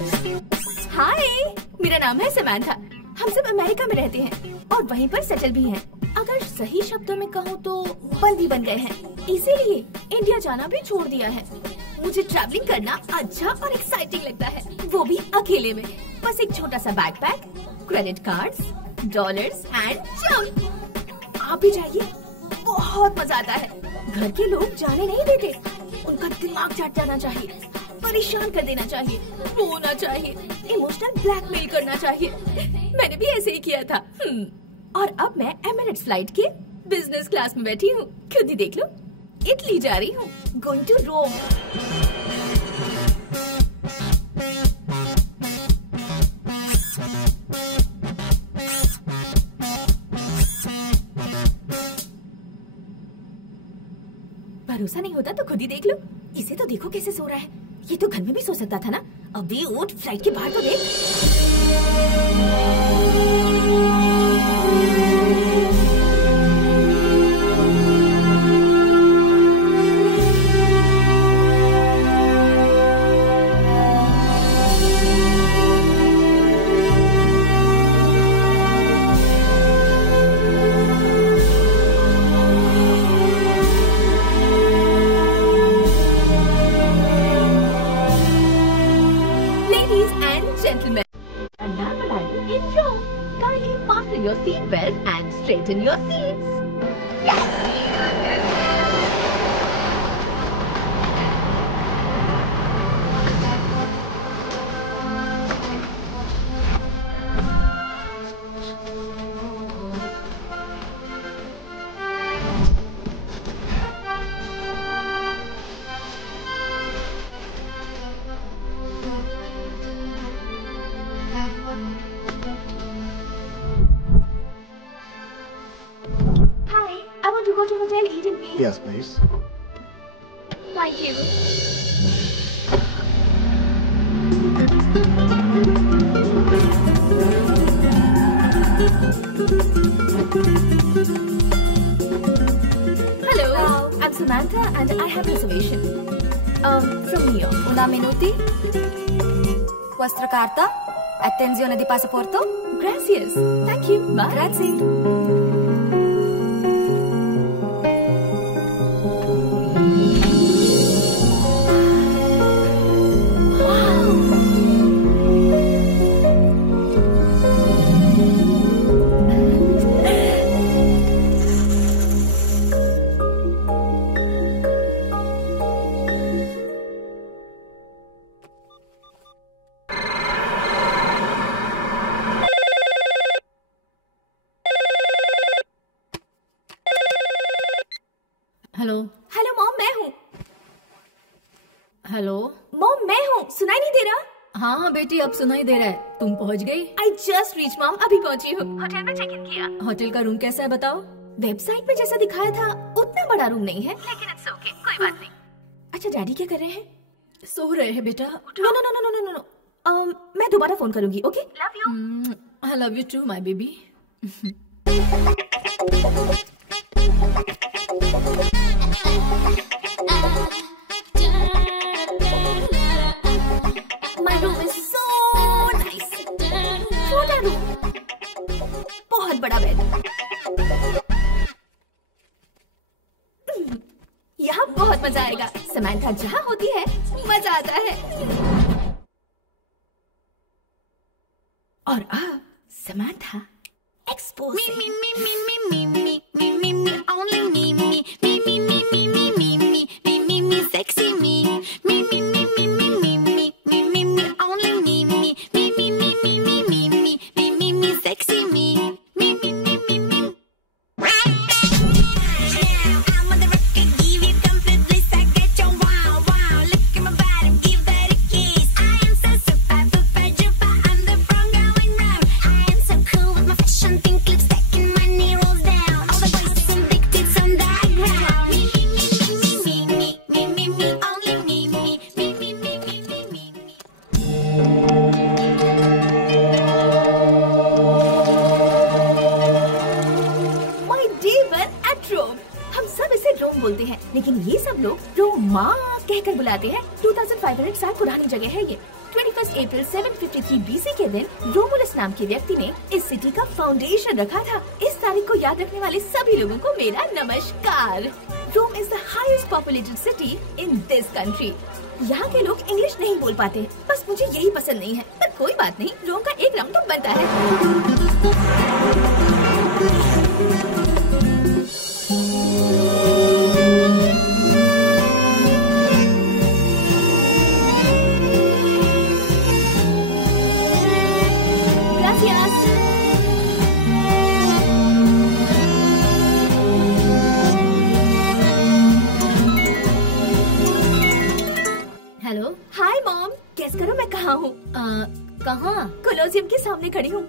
हाय, मेरा नाम है समांथा। हम सब अमेरिका में रहते हैं और वहीं पर सेटल भी हैं। अगर सही शब्दों में कहूँ तो बंदी बन गए हैं, इसीलिए इंडिया जाना भी छोड़ दिया है। मुझे ट्रैवलिंग करना अच्छा और एक्साइटिंग लगता है, वो भी अकेले में। बस एक छोटा सा backpack, credit cards, dollars and jump. आप भी जाइए, बहुत मजा आता है। घर के लोग जाने नहीं देते, उनका दिमाग चाट जाना चाहिए, परेशान कर देना चाहिए, रोना चाहिए, इमोशनल ब्लैकमेल करना चाहिए। मैंने भी ऐसे ही किया था। और अब मैं एमिरेट्स फ्लाइट के बिजनेस क्लास में बैठी हूँ। खुद ही देख लो, इटली जा रही हूँ, गोइंग टू रोम। भरोसा नहीं होता तो खुद ही देख लो। इसे तो देखो कैसे सो रहा है, ये तो घर में भी सो सकता था ना। अबे उठ, फ्लाइट के बाहर तो देख। Your seatbelt and straighten your seats. Yes! Go to Hotel Eden. Yes, please. Thank you. Hello, I'm Samantha and I have reservation. From New York. Una minuti. Vostra carta? Attenzione di passaporto? Gracias. Thank you. Bye. Grazie. Hello hello mom, मैं हूँ। Hello mom, मैं हूँ। सुनाई नहीं दे रहा? हाँ बेटी, अब सुनाई दे रहा है। तुम पहुँच गई? आई जस्ट रीच मॉम, अभी पहुँची हूँ। होटल में चेक इन किया। होटल का रूम कैसा है बताओ? वेबसाइट पे जैसा दिखाया था उतना बड़ा रूम नहीं है, लेकिन इट्स ओके, कोई बात नहीं। अच्छा, डैडी क्या कर रहे हैं? सो रहे हैं बेटा। No no no no no no no, मैं दोबारा फोन करूंगी। Okay, love you. I love you too my baby. My room is so nice. छोटा रूम, बहुत बड़ा बेड। यहाँ बहुत मजा आएगा। समांथा जहाँ होती है मजा आता है। और अब Samantha expose. Sexy me, sexy me. बोलते हैं, लेकिन ये सब लोग रोमा कहकर बुलाते हैं। 2500 साल पुरानी जगह है ये। 21st 21 अप्रैल 753 BC के दिन रोमुलस नाम के व्यक्ति ने इस सिटी का फाउंडेशन रखा था। इस तारीख को याद रखने वाले सभी लोगों को मेरा नमस्कार। Rome is the highest populated city in this country. यहाँ के लोग इंग्लिश नहीं बोल पाते, बस मुझे यही पसंद नहीं है, पर कोई बात नहीं, रोम का एक राउंड तो बनता है। हेलो। हाय मॉम, गेस करो मैं कहाँ हूँ? कहाँ? कोलोसियम के सामने खड़ी हूँ।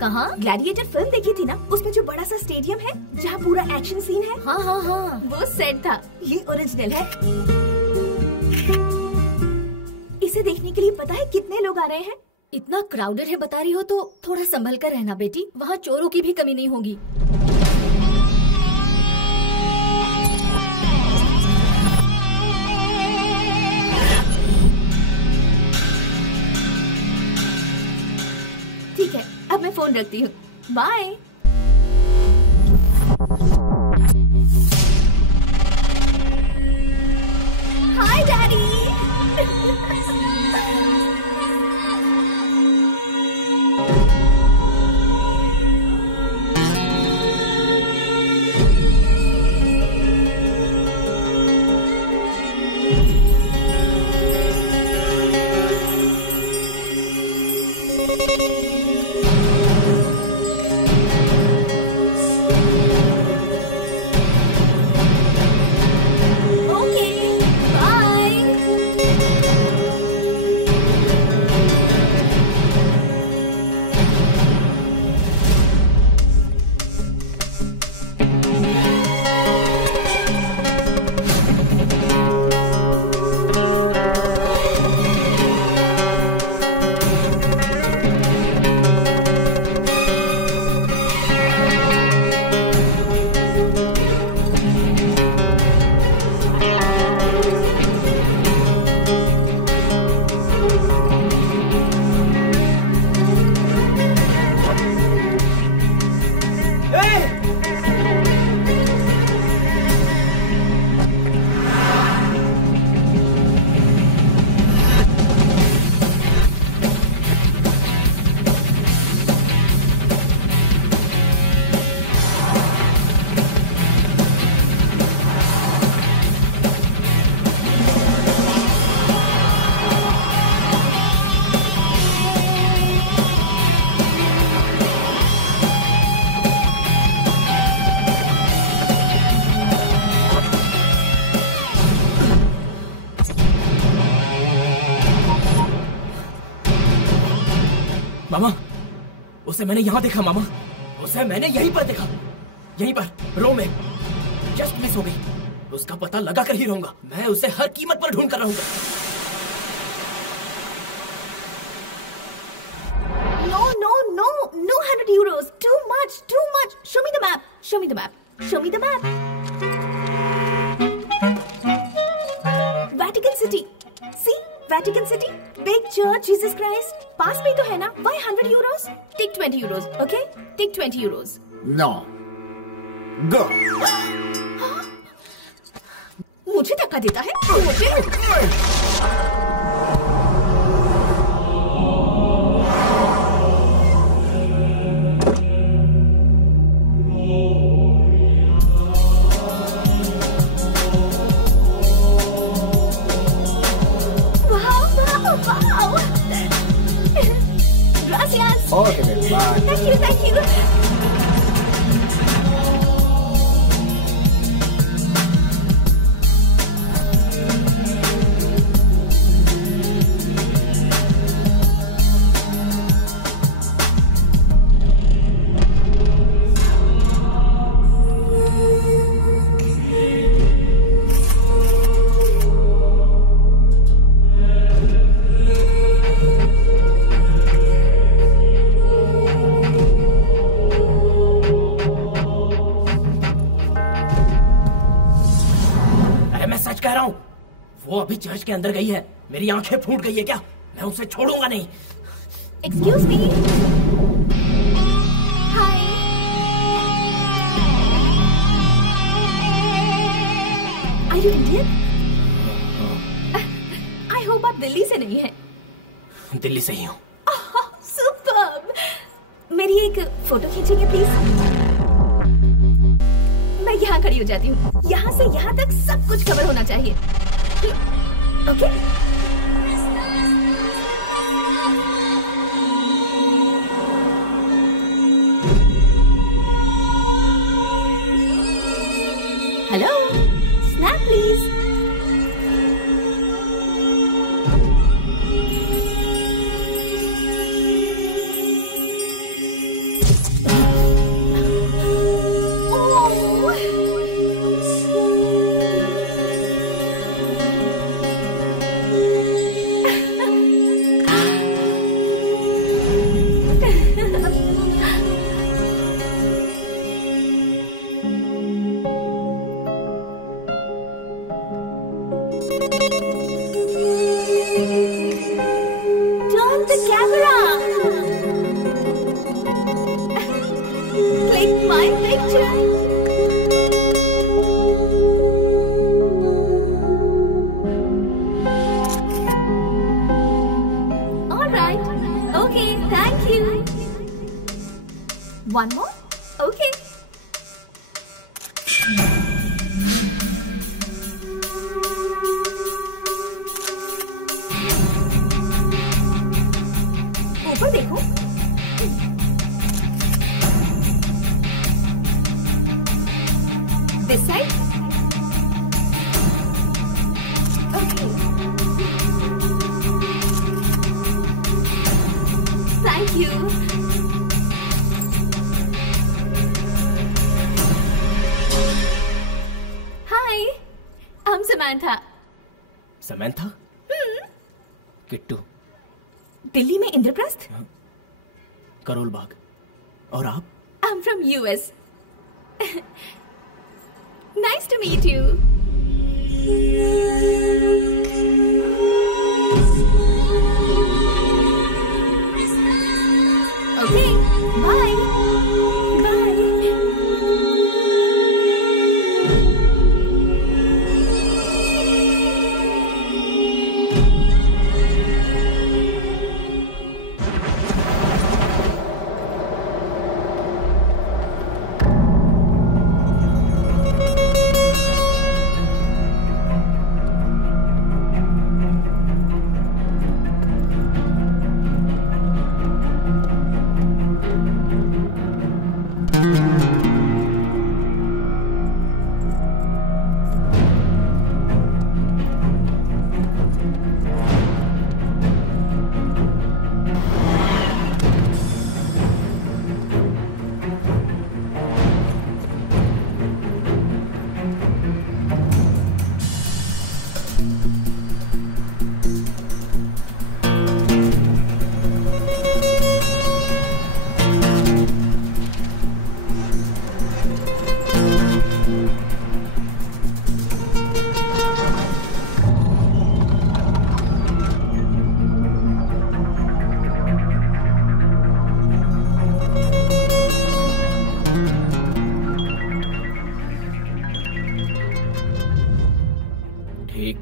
कहाँ? ग्लैडिएटर फिल्म देखी थी ना, उसमें जो बड़ा सा स्टेडियम है जहाँ पूरा एक्शन सीन है, हाँ हाँ हाँ, वो सेट था। ये ओरिजिनल है। इसे देखने के लिए पता है कितने लोग आ रहे हैं? इतना क्राउडेड है बता रही हो तो थोड़ा संभल कर रहना बेटी, वहाँ चोरों की भी कमी नहीं होगी। ठीक है, अब मैं फोन रखती हूँ। बाय। हाय डैडी। मामा, उसे मैंने यहाँ देखा मामा, उसे मैंने यहीं पर देखा, यहीं पर रोम में, जस्ट मिस हो गई। उसका पता लगा कर ही रहूंगा, मैं उसे हर कीमत पर ढूंढ कर रहूंगा। No, no, no, no 100 euros, too much, too much. Show me the map, show me the map, show me the map. Vatican City, see, Vatican City, big church, Jesus Christ. पास में तो है ना? Why 100 euros? Take 20 euros, okay? Take 20 euros. No. Go. मुझे धक्का देता है? मुझे? Gracias. Okay, then, bye. Thank you, thank you. वो अभी चर्च के अंदर गई है, मेरी आंखें फूट गई है क्या? मैं उसे छोड़ूंगा नहीं। Excuse me. Hi. Are you Indian? I hope आप दिल्ली से नहीं हैं। दिल्ली से ही हूँ। सुपर्ब। मेरी एक फोटो खींचेंगे प्लीज? मैं यहाँ खड़ी हो जाती हूँ। यहाँ से यहाँ तक सब कुछ कवर होना चाहिए। Okay? Hello, snap please. One more? Okay. ऊपर देखो। This side? Okay. Thank you. Samantha. Samantha? Kittu. Delhi में इंद्रप्रस्थ? करोल बाग। और आप? I'm from US. Nice to meet you. Okay, bye.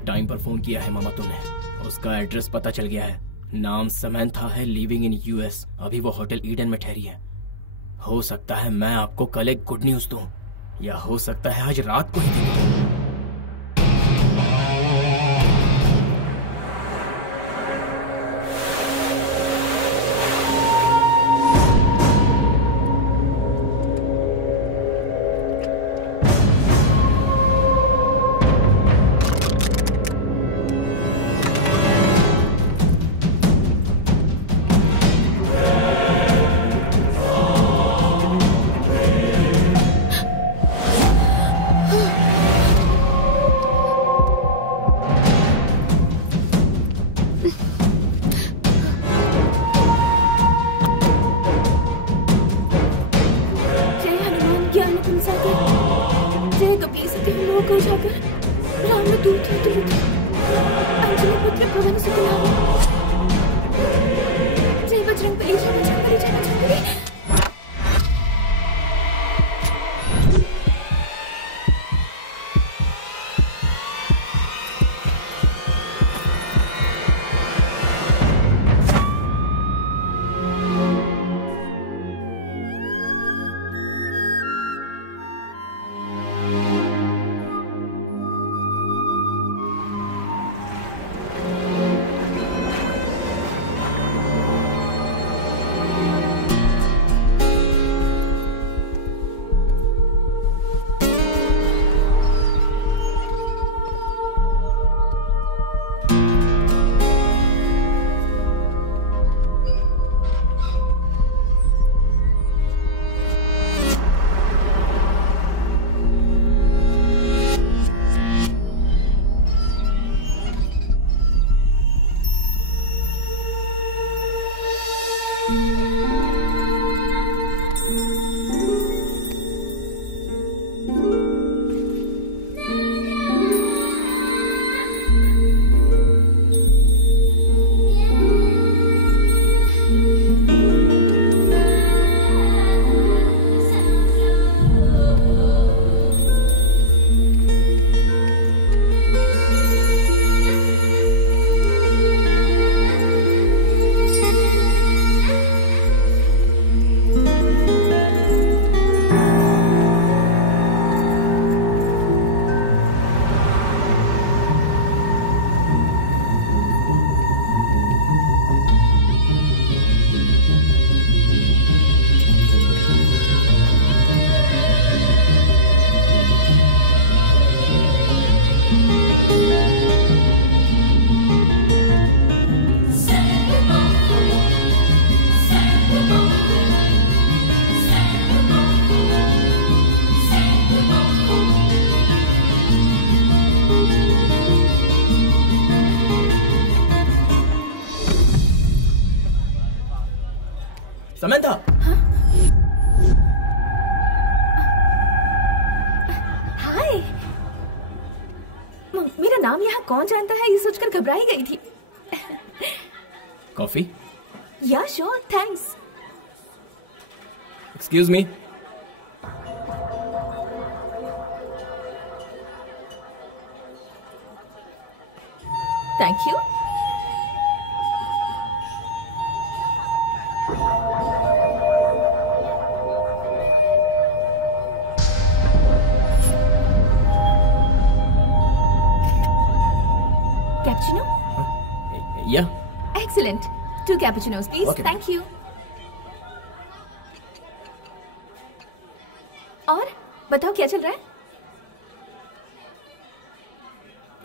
Time पर फोन किया है मामा तूने। उसका एड्रेस पता चल गया है। नाम समंथा है, लिविंग इन यूएस। अभी वो होटल ईडन में ठहरी है। हो सकता है मैं आपको कल एक गुड न्यूज दूं, या हो सकता है आज रात को ही दूं। समंथा। हाय। मेरा नाम यहाँ कौन जानता है ये सोचकर घबराई गई थी। कॉफी? या sure, thanks. Excuse me. Thank you. Cappuccino? या। Excellent. 2 cappuccinos, please. Okay. Thank you. और बताओ क्या चल रहा है?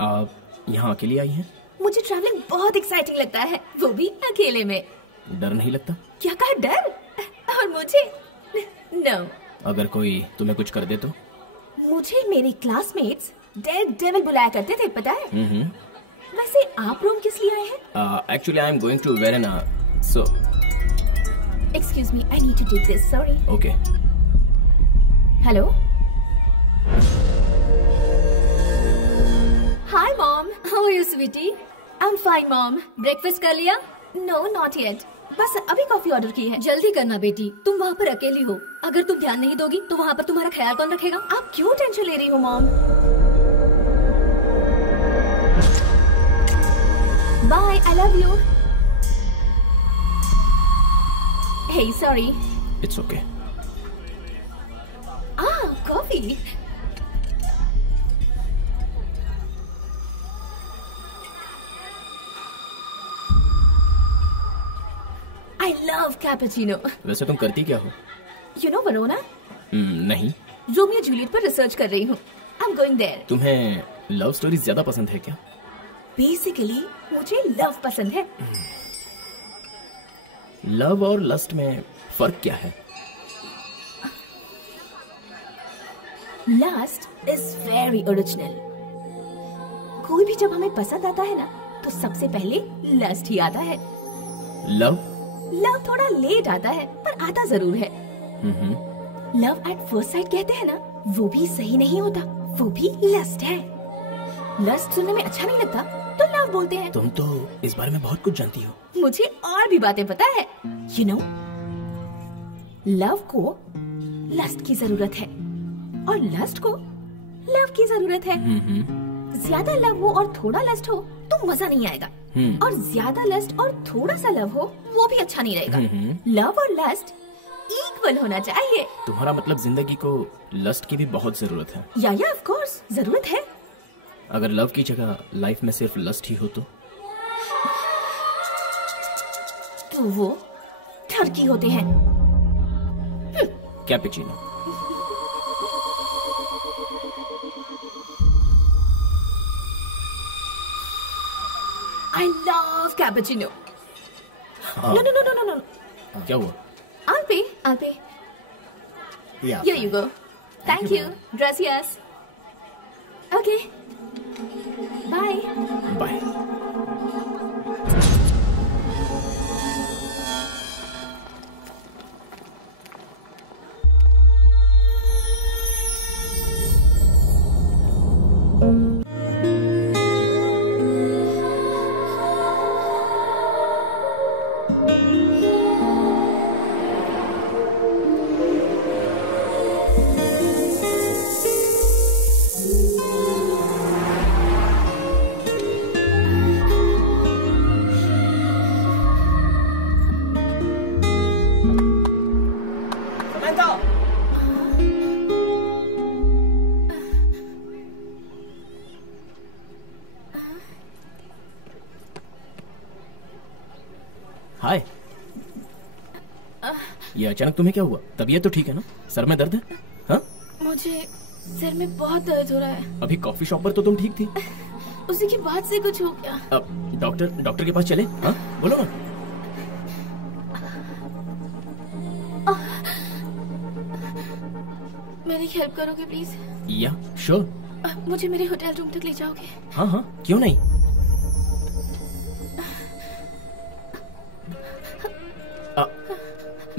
आप यहाँ अकेली आई हैं? मुझे ट्रैवलिंग बहुत एक्साइटिंग लगता है, वो भी अकेले में। डर नहीं लगता? क्या कहा, डर? और मुझे? No. अगर कोई तुम्हें कुछ कर दे तो? मुझे मेरे क्लासमेट्स डेड डेविल बुलाया करते थे, पता है? वैसे आप रोम किस लिए आए हैं? Actually, I am going to Verona, so. Excuse me, I need to take this. Sorry. Okay. Hello. Hi, Mom. How are you, sweetie? I'm fine, Mom. Breakfast कर लिया? No, not yet. बस अभी कॉफी ऑर्डर की है। जल्दी करना बेटी, तुम वहाँ पर अकेली हो। अगर तुम ध्यान नहीं दोगी तो वहाँ पर तुम्हारा ख्याल कौन रखेगा? आप क्यों टेंशन ले रही हो, mom? Bye, I love you. Hey, sorry. It's okay. Coffee. I love cappuccino. वैसे तुम करती क्या हो? You know Verona? नहीं। रोमियो जूलियट पर रिसर्च कर रही हूँ। I'm going there. तुम्हें लव स्टोरी ज्यादा पसंद है क्या? Basically, मुझे लव पसंद है। लव और लस्ट में फर्क क्या है? Lust is very original. कोई भी जब हमें पसंद आता है ना, तो सबसे पहले लस्ट ही आता है। लव? लव थोड़ा लेट आता है, पर आता जरूर है। लव एट फर्स्ट साइट कहते हैं ना, वो भी सही नहीं होता, वो भी लस्ट है। लस्ट सुनने में अच्छा नहीं लगता, तो लव बोलते हैं। तुम तो इस बारे में बहुत कुछ जानती हो। मुझे और भी बातें पता है। You know, लव को लस्ट की जरूरत है और लस्ट को लव की जरूरत है। ज्यादा लव हो और थोड़ा लस्ट हो तो मजा नहीं आएगा, और ज्यादा लस्ट और थोड़ा सा लव हो वो भी अच्छा नहीं रहेगा। लव और लस्ट इक्वल होना चाहिए। तुम्हारा मतलब जिंदगी को लस्ट की भी बहुत जरूरत है? या ऑफ कोर्स जरूरत है। अगर लव की जगह लाइफ में सिर्फ लस्ट ही हो तो वो ठरकी होते हैं। कैपुचिनो। I love cappuccino. हाँ। No. क्या हुआ? I'll pay. Yeah. Here you go. Thank you. Gracias. Okay. Bye. Bye. Samantha. Hi. ये अचानक तुम्हें क्या हुआ? तबीयत तो ठीक है ना? सर में दर्द है? हाँ? मुझे सर में बहुत दर्द हो रहा है। अभी कॉफी शॉप पर तो तुम ठीक थी। उसी के बाद से कुछ हो गया। अब डॉक्टर के पास चले? हाँ बोलो ना। मेरी हेल्प करोगे प्लीज? या श्योर। मुझे मेरे होटल रूम तक ले जाओगे? हाँ हाँ क्यों नहीं।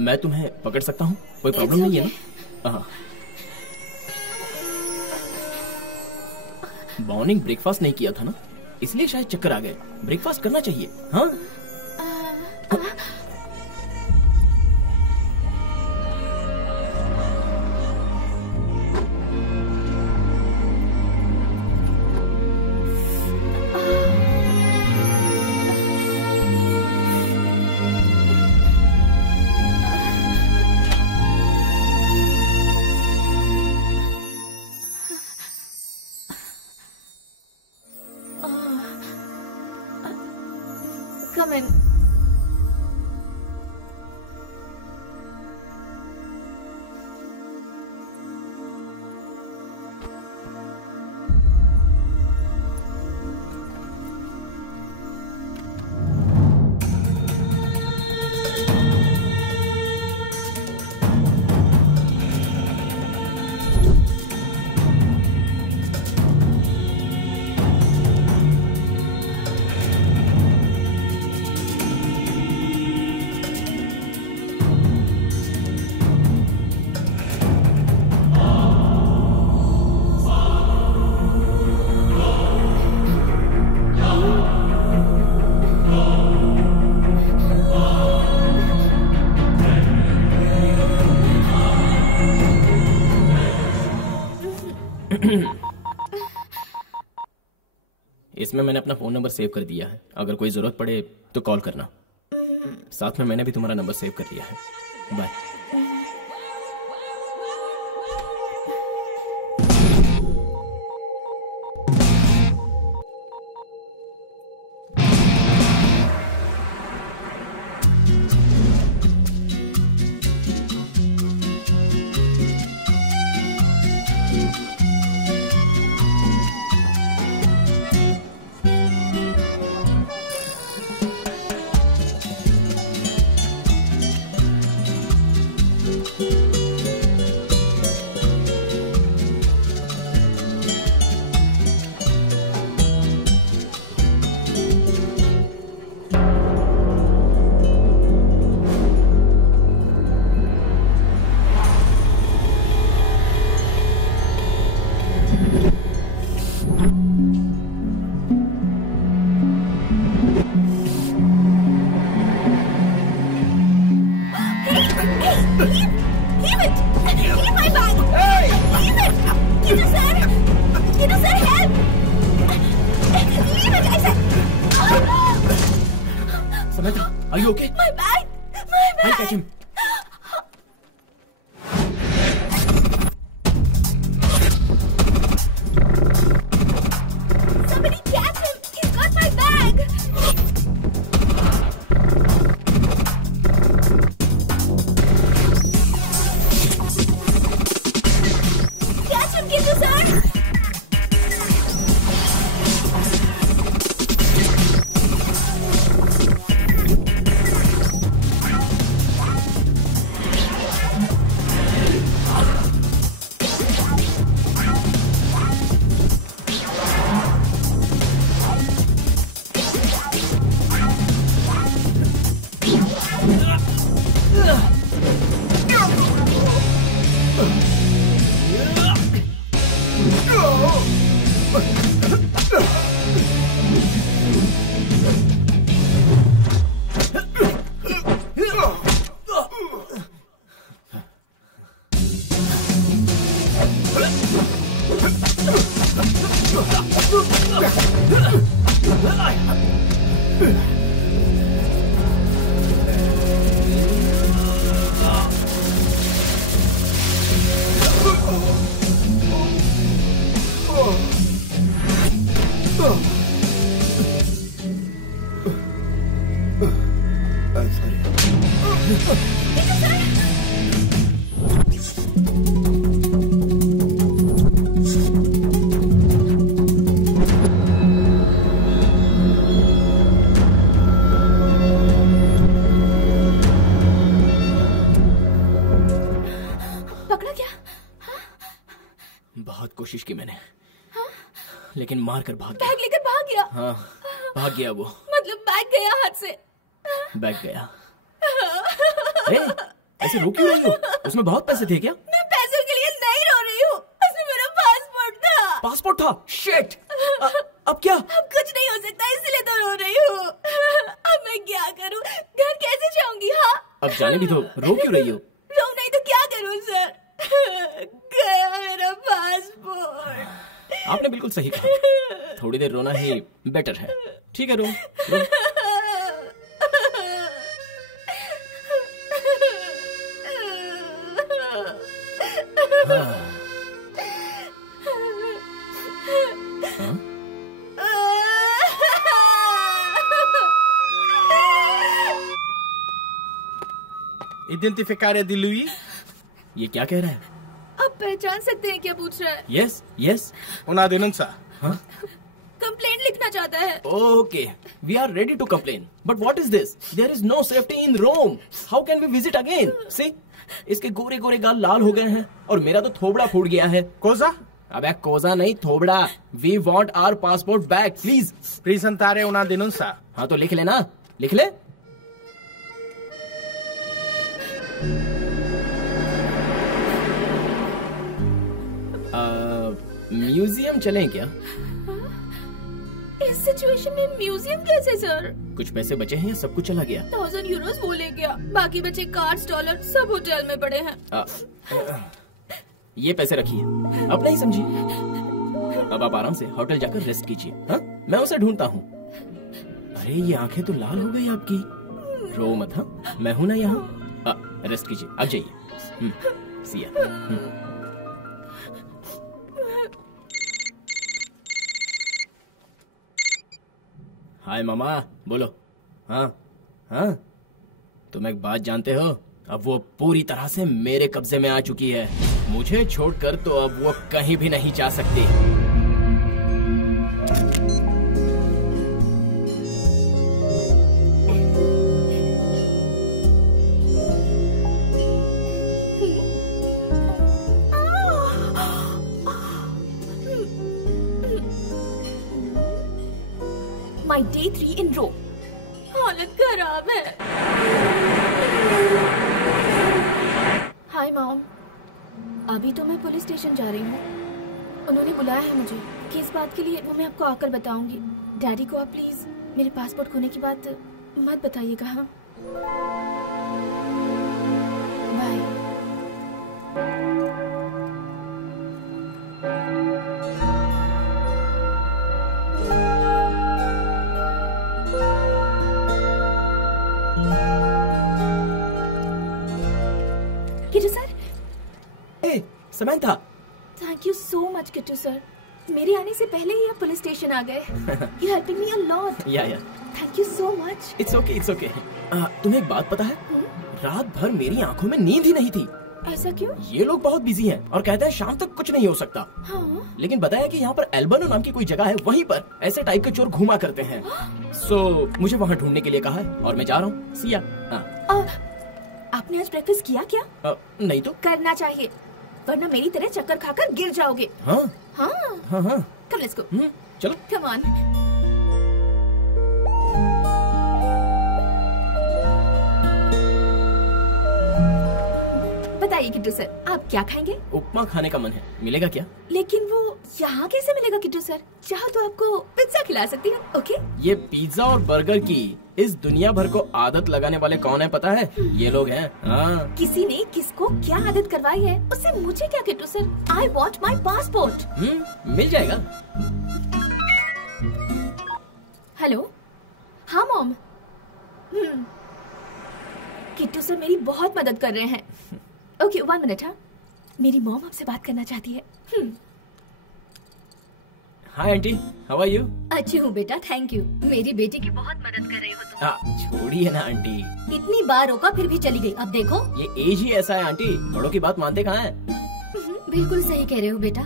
मैं तुम्हें पकड़ सकता हूँ, कोई प्रॉब्लम नहीं है ना? मॉर्निंग ब्रेकफास्ट नहीं किया था ना, इसलिए शायद चक्कर आ गए। ब्रेकफास्ट करना चाहिए। हाँ Come in. इसमें मैंने अपना फोन नंबर सेव कर दिया है, अगर कोई जरूरत पड़े तो कॉल करना। साथ में मैंने भी तुम्हारा नंबर सेव कर लिया है। Bye. Samantha, are you okay? My bag! My bag! I'll catch him. Somebody catch him! He's got my bag! Catch him, Kintu-san! पकड़ा क्या? बहुत कोशिश की मैंने, लेकिन मार कर भाग गया। बैग लेकर भाग गया? हाँ, भाग गया वो। मतलब बैग गया हाथ से? बैग गया। ऐसे रो क्यों रही हो? उसमें बहुत पैसे थे क्या? मैं पैसों के लिए नहीं रो रही हूँ, उसमें मेरा पासपोर्ट था। पासपोर्ट था? शिट! अब क्या? अब कुछ नहीं हो सकता, इसलिए तो रो रही हूँ। अब मैं क्या करूँ? घर कैसे जाऊंगी? हाँ, अब जाने भी तो, रो क्यों रही हो? रो नहीं तो क्या करूँ सर? गया मेरा पासपोर्ट। आपने बिल्कुल सही कहा, थोड़ी देर रोना ही बेटर है। ठीक है, रो, रो। हाँ। Identificare di lui? ये क्या कह रहा है? आप पहचान सकते हैं क्या पूछ रहा है? Yes yes. Una denunța. Complaint लिखना चाहता है। Okay, we are ready to complain, but what is this? There is no safety in Rome. How can we visit again? See, इसके गोरे गोरे गाल लाल हो गए हैं और मेरा तो थोबड़ा फूट गया है। Cosa? अबे कोजा नहीं, थोबड़ा। We want our passport back, please. Presentare una denunța. हाँ तो लिख लेना, लिख ले। म्यूजियम चलें क्या? इस सिचुएशन में म्यूजियम कैसे सर? कुछ पैसे बचे हैं या सब कुछ चला गया? 1000 यूरोस वो ले गया, बाकी बचे कार्ड्स, डॉलर सब होटल में पड़े हैं। ये पैसे रखिए, अब नहीं समझी। अब आप आराम से होटल जाकर रेस्ट कीजिए। हाँ, मैं उसे ढूंढता हूँ। अरे ये आंखें तो लाल हो गई आपकी। रो मत, हाँ, मैं हूं ना यहाँ। रेस्ट कीजिए, अब जाइए। सिया। हाय मामा, बोलो। हाँ हाँ, तुम एक बात जानते हो? अब वो पूरी तरह से मेरे कब्जे में आ चुकी है। मुझे छोड़कर तो अब वो कहीं भी नहीं जा सकती। My day 3 in row. हालत खराब है। हाय मॉम, अभी तो मैं पुलिस स्टेशन जा रही हूँ। उन्होंने बुलाया है मुझे, किस बात के लिए वो मैं आपको आकर बताऊंगी। डैडी को आप प्लीज मेरे पासपोर्ट खोने की बात मत बताइएगा। हाँ, बाय। किट्टू सर। ए, Samantha. Thank you so much Kittu sir, मेरे आने से पहले ही आप पुलिस स्टेशन आ गए। You helping me a lot. Yeah thank you so much. It's okay, it's okay. तुम्हें एक बात पता है? रात भर मेरी आंखों में नींद ही नहीं थी। ऐसा क्यों? ये लोग बहुत बिजी हैं और कहते हैं शाम तक कुछ नहीं हो सकता। हाँ? लेकिन बताया कि यहाँ पर एल्बनो नाम की कोई जगह है, वहीं पर ऐसे टाइप के चोर घुमा करते हैं। सो मुझे वहाँ ढूंढने के लिए कहा है और मैं जा रहा हूँ। सिया। आपने आज ब्रेकफास्ट किया क्या? नहीं तो करना चाहिए, वरना मेरी तरह चक्कर खाकर गिर जाओगे। हाँ हाँ हाँ हाँ। Come let's go. चलो। Come on. बताइए किट्टू सर, आप क्या खाएंगे? उपमा खाने का मन है, मिलेगा क्या? लेकिन वो यहाँ कैसे मिलेगा किट्टू सर? चाहो तो आपको पिज्जा खिला सकती हूँ। ओके? ये पिज्जा और बर्गर की इस दुनिया भर को आदत लगाने वाले कौन है पता है? ये लोग हैं। हाँ। किसी ने किसको क्या आदत करवाई है उससे मुझे क्या Kittu sir? I want my passport. मिल जाएगा। हेलो, हाँ मॉम। किट्टू सर मेरी बहुत मदद कर रहे हैं। Okay, 1 minute. हाँ, मेरी मॉम आपसे बात करना चाहती है। Hi aunty, how are you? अच्छी हूँ बेटा, थैंक यू। मेरी बेटी की बहुत मदद कर रही हो तुम। छोड़िए ना आंटी, इतनी बार रोका फिर भी चली गई। अब देखो। ये एज ही ऐसा है आंटी, बड़ों की बात मानते कहाँ हैं? बिल्कुल सही कह रहे हो बेटा।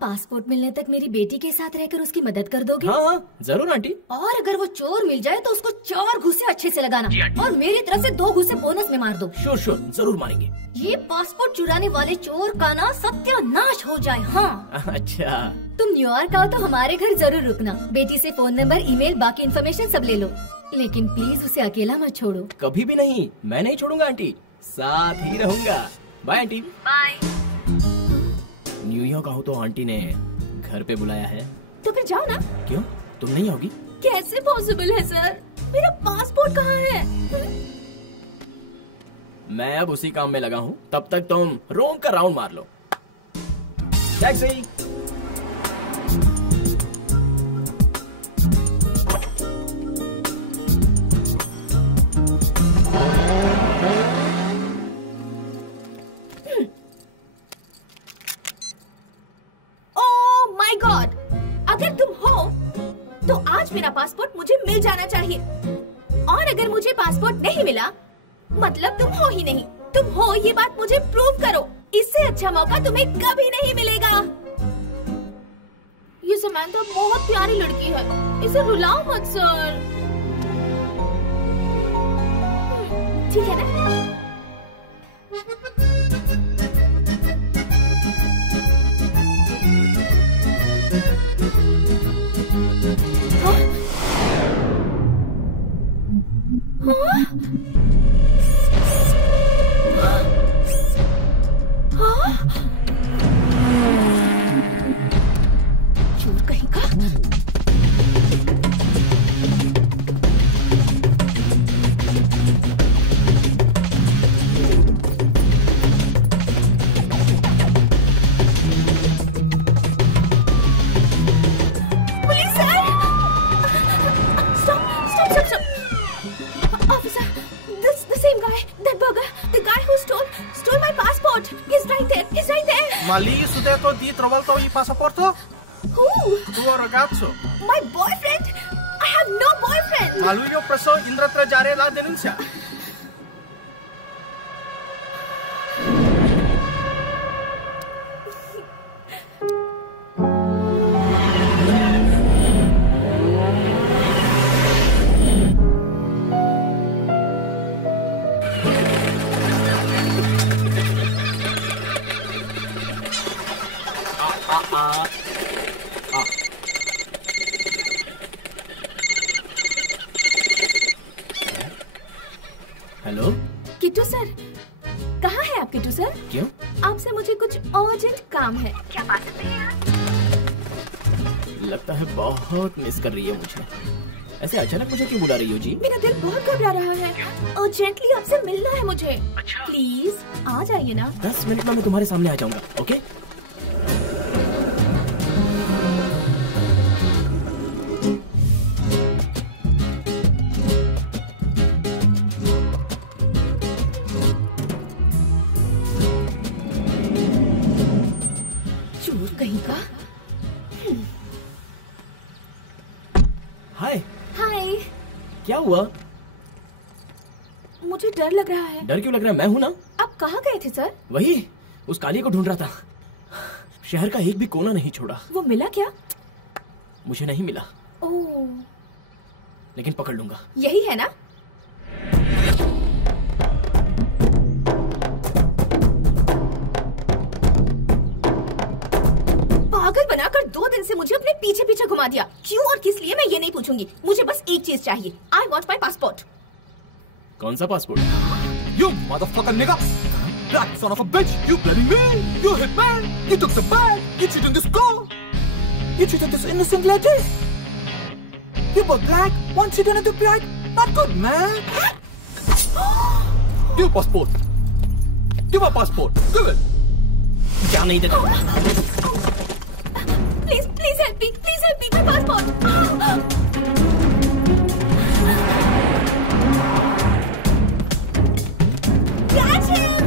पासपोर्ट मिलने तक मेरी बेटी के साथ रहकर उसकी मदद कर दोगे? हाँ, जरूर आंटी। और अगर वो चोर मिल जाए तो उसको 4 घुसे अच्छे से लगाना और मेरी तरफ से 2 घुसे बोनस में मार दो। श्योर, जरूर मारेंगे। ये पासपोर्ट चुराने वाले चोर का ना सत्यानाश हो जाए। हाँ। अच्छा, तुम न्यूयॉर्क आओ तो हमारे घर जरूर रुकना। बेटी से फोन नंबर, ईमेल, बाकी इन्फॉर्मेशन सब ले लो, लेकिन प्लीज उसे अकेला मत छोड़ो। कभी भी नहीं, मैं नहीं छोड़ूंगा आंटी, साथ ही रहूंगा। Bye aunty. बाय। न्यूयॉर्क आओ तो आंटी ने घर पे बुलाया है। तो फिर जाओ ना। क्यों, तुम नहीं आओगी? कैसे पॉसिबल है सर, मेरा पासपोर्ट कहाँ है? मैं अब उसी काम में लगा हूँ, तब तक तुम रोम का राउंड मार लो। टैक्सी। ओह माय गॉड, अगर तुम हो तो आज मेरा पासपोर्ट मुझे मिल जाना चाहिए, और अगर मुझे पासपोर्ट नहीं मिला मतलब तुम हो ही नहीं। तुम हो ये बात मुझे प्रूव करो, इससे अच्छा मौका तुम्हें कभी नहीं मिलेगा। ये समंथा बहुत प्यारी लड़की है, इसे रुलाओ मत सर। ठीक है ना? चोर कहीं का। Police sir, stop. Officer, this the same guy, that burger, the guy who stole my passport. He's right there. Ma lì su tetto dietro volto il passaporto? Who? Tuo ragazzo. My boyfriend? I have no boyfriend. Ma lui ho preso in tracciare la denuncia. Hello Kittu sir, कहाँ है आप Kittu sir? क्यों? आपसे मुझे कुछ urgent काम है, क्या बात है यार? लगता है बहुत मिस कर रही है मुझे। ऐसे अचानक मुझे क्यों बुला रही हो जी? मेरा दिल बहुत घबरा रहा है, अर्जेंटली आपसे मिलना है मुझे। अच्छा। प्लीज आ जाइए ना। 10 मिनट में मैं तुम्हारे सामने आ जाऊंगा, ओके? चोर कहीं का। हाय। हाय। क्या हुआ? मुझे डर लग रहा है। डर क्यों लग रहा है? मैं हूँ ना। आप कहाँ गए थे सर? वही उस काली को ढूंढ रहा था, शहर का एक भी कोना नहीं छोड़ा। वो मिला क्या? मुझे नहीं मिला। ओह, लेकिन पकड़ लूंगा। यही है ना? पागल बनाकर 2 दिन से मुझे अपने पीछे पीछे घुमा दिया। क्यों और किस लिए मैं ये नहीं पूछूंगी, मुझे बस एक चीज चाहिए। आई वॉन्ट माई पासपोर्ट। कौन सा passport? You motherfucker nigga! Black son of a bitch! You bloody me! You hit man! You took the bag! You cheated this girl! You cheated this innocent lady! You were black, one cheated into black! Not good, man! Give passport! Give my passport! Give it! क्या नहीं देता? Please help me! Please help me! My passport! Catch him!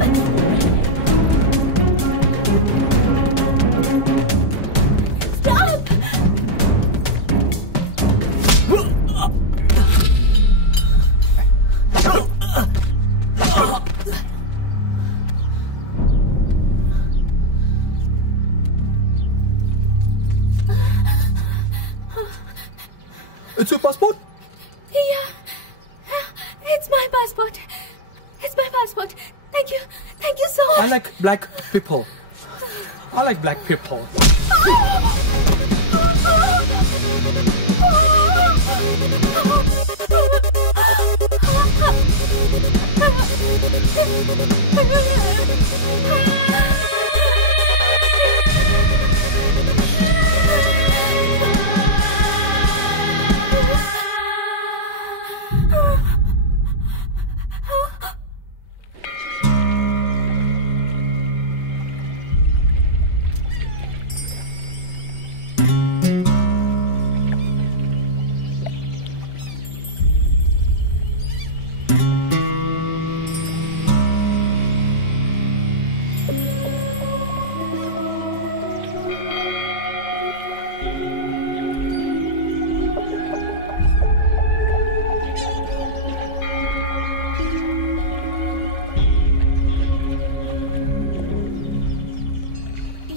Stop! It's your passport? Yeah, it's my passport. It's my passport. Thank you so much. I like black people. I like black people.